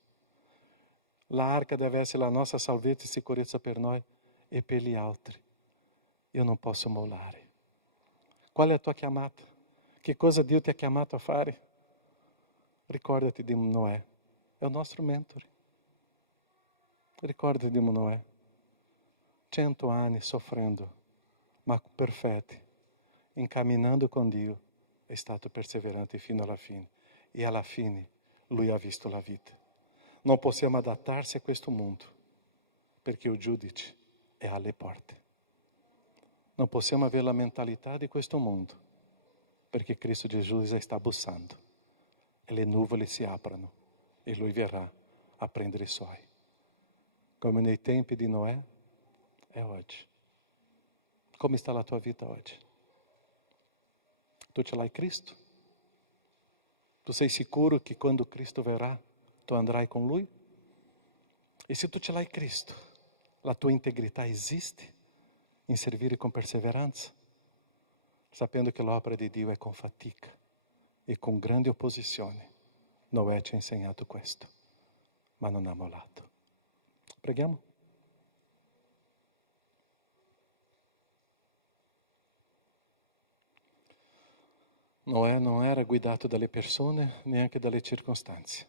La arca deve essere la nostra salvezza e sicurezza per noi e per gli altri. Io non posso mollare. Qual è la tua chiamata? Che cosa Dio ti ha chiamato a fare? Ricordati di Noè, è il nostro mentore. Ricordati di Noè. 100 anni soffrendo, ma perfetti, incamminando con Dio, è stato perseverante fino alla fine. E alla fine lui ha visto la vita. Non possiamo adattarsi a questo mondo, perché il giudice è alle porte. Non possiamo avere la mentalità di questo mondo, perché Cristo Gesù sta bussando. E le nuvole si aprono e lui verrà a prendere i suoi. Come nei tempi di Noè, è oggi. Come sta la tua vita oggi? Tu ce l'hai Cristo? Tu sei sicuro che quando Cristo verrà, tu andrai con Lui? E se tu ce l'hai Cristo, la tua integrità esiste in servire con perseveranza, sapendo che l'opera di Dio è con fatica e con grande opposizione. Noè ci ha insegnato questo, ma non ha mollato. Preghiamo? Noè non era guidato dalle persone, neanche dalle circostanze.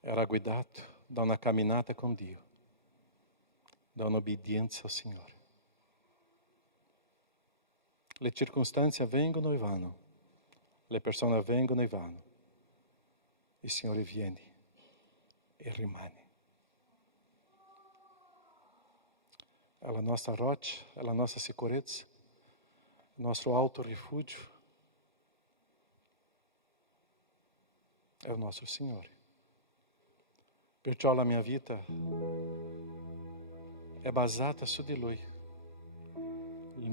Era guidato da una camminata con Dio, da un'obbedienza al Signore. Le circostanze vengono e vanno, le persone vengono e vanno. Il Signore viene e rimane. È la nostra roccia, è la nostra sicurezza, il nostro alto rifugio. È il nostro Signore. Perciò la mia vita è basata su di Lui.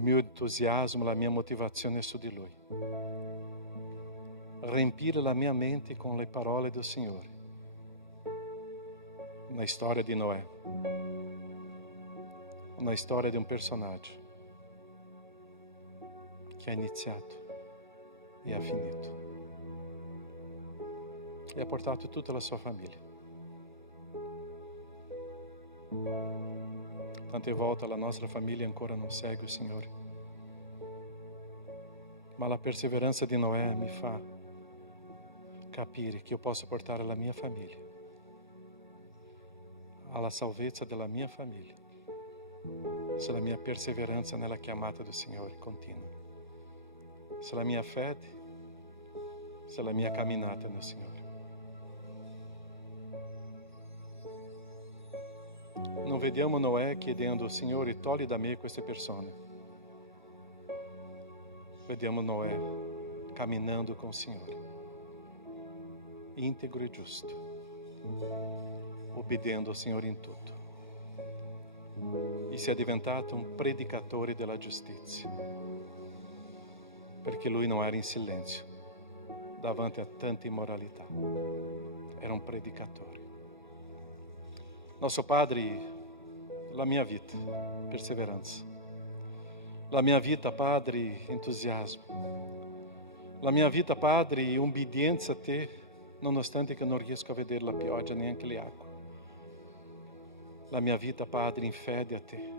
mio entusiasmo, la mia motivazione su di Lui. Riempire la mia mente con le parole del Signore. Una storia di Noè. Una storia di un personaggio che ha iniziato e ha finito. E ha portato tutta la sua famiglia. Tante volte la nostra famiglia ancora non segue il Signore. Ma la perseveranza di Noè mi fa capire che io posso portare la mia famiglia alla salvezza della mia famiglia se la mia perseveranza nella chiamata del Signore continua, se la mia fede, se la mia camminata nel Signore. Non vediamo Noè chiedendo: Signore, togli da me queste persone. Vediamo Noè camminando com o Signore, íntegro e giusto, obbedendo ao Signore in tutto. E si è diventato un predicatore della giustizia, perché lui non era in silenzio davanti a tanta immoralità, era un predicatore. Nosso Padre, la mia vita, perseveranza. La mia vita, Padre, entusiasmo. La mia vita, Padre, obbedienza a Te, nonostante che non riesco a vedere la pioggia neanche le acque. La mia vita, Padre, in fede a Te.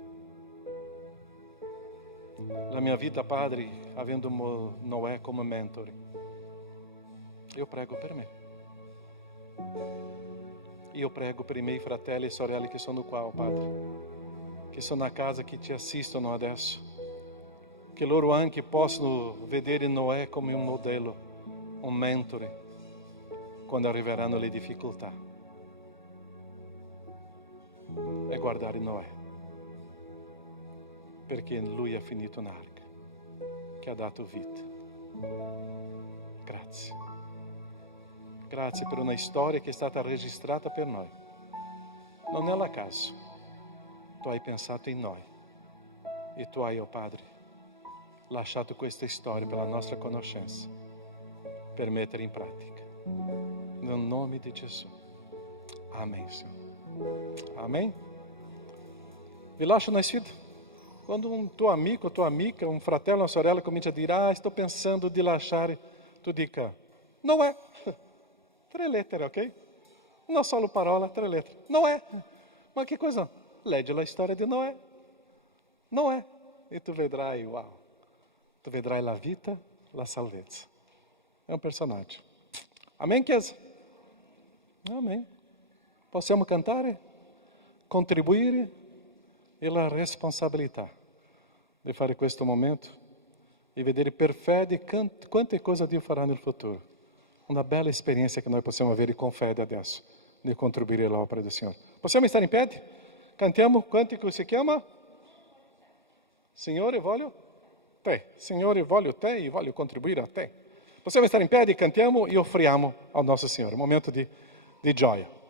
La mia vita, Padre, avendo Noè come mentore. Io prego per me. Io prego per i miei fratelli e sorelle che sono qua, Padre, che sono a casa, che Ti assistono adesso, che loro anche possano vedere Noè come un modello, un mentore, quando arriveranno le difficoltà. E guardare Noè, perché lui ha finito un'arca che ha dato vita. Grazie. Grazie per una storia che è stata registrata per noi. Non è al caso. Tu hai pensato in noi e tu hai, oh Padre, lasciato questa storia per la nostra conoscenza, per mettere in pratica. Nel nome di Gesù. Amém, Senhor. Amém? Vi lascio na sfida. Quando um tuo amigo, tua amiga, um fratello, uma sorella comincia a dire: estou pensando di lasciare, tu dica: não é. 3 lettere, ok? Una sola parola, 3 lettere. Noè. Ma che cosa? Leggi la storia di Noè. Noè. E tu vedrai, wow. Tu vedrai la vita, la salvezza. È un personaggio. Amém, Chiesa? Amém. Possiamo cantare, contribuire e la responsabilità di fare questo momento e vedere per fede quante cose Dio farà nel futuro. Una bella esperienza che noi possiamo avere con fede adesso, di contribuire all'opera del Signore. Possiamo stare in piedi? Cantiamo il cantico che si chiama Signore, voglio te. Signore, voglio te e voglio contribuire a te. Possiamo stare in piedi, cantiamo e offriamo al nostro Signore. Un momento di gioia.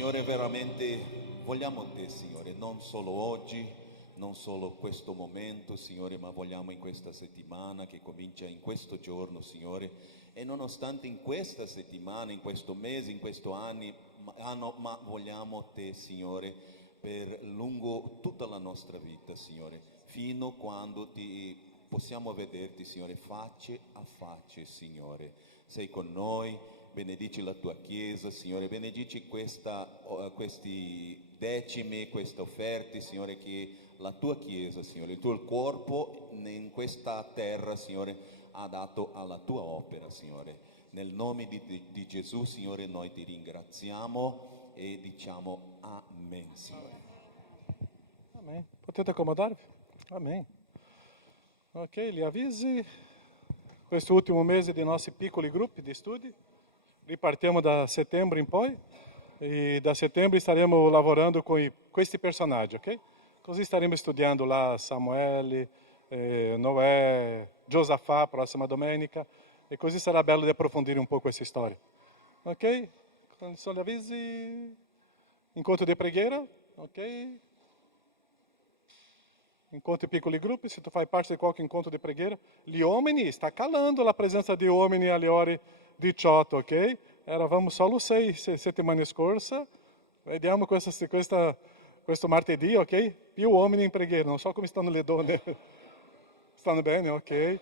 Signore, veramente vogliamo te, Signore, non solo oggi, non solo questo momento, Signore, ma vogliamo in questa settimana che comincia in questo giorno, Signore, e nonostante in questa settimana, in questo mese, in questo anno, ma vogliamo te, Signore, per lungo tutta la nostra vita, Signore, fino a quando possiamo vederti, Signore, faccia a faccia, Signore. Sei con noi, benedici la tua Chiesa, Signore, benedici questi decimi, queste offerte, Signore, che la tua Chiesa, Signore, il tuo corpo in questa terra, Signore, ha dato alla tua opera, Signore. Nel nome di Gesù, Signore, noi ti ringraziamo e diciamo Amen, Signore. Amém. Potete accomodarvi? Amém. Ok, gli avvisi. Questo ultimo mese dei nostri piccoli gruppi di studi. Ripartiamo da settembre in poi. E da settembre staremo lavorando con questi personaggi, ok? Così staremo studiando lá Samuele, Noè, Giosafà, prossima domenica. E così sarà bello di approfondire un po' questa storia. Ok? Quando sono gli avvisi, incontro di preghiera, ok? Incontri piccoli gruppi, se tu fai parte di qualche incontro di preghiera, gli uomini, sta calando la presenza di uomini alle ore 18, ok? Eravamo solo 6 settimane scorse, vediamo questo martedì, ok? Più uomini in preghiera, non so come stanno le donne. Stanno bene, ok?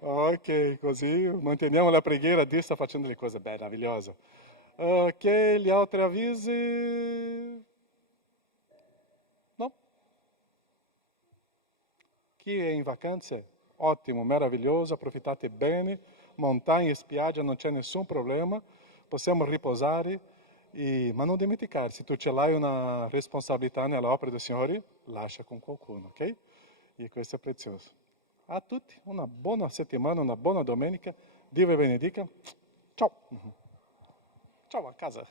Ok, così manteniamo la preghiera, Dio sta facendo le cose meravigliose. Ok, gli altri avvisi? No? Chi è in vacanze? Ottimo, meraviglioso, approfittate bene, montagne e spiaggia, non c'è nessun problema, possiamo riposare, ma non dimenticare, se tu ce l'hai una responsabilità nell'opera del Signore, lascia con qualcuno, ok? E questo è prezioso. A tutti una buona settimana, una buona domenica, Dio vi benedica, ciao, ciao a casa.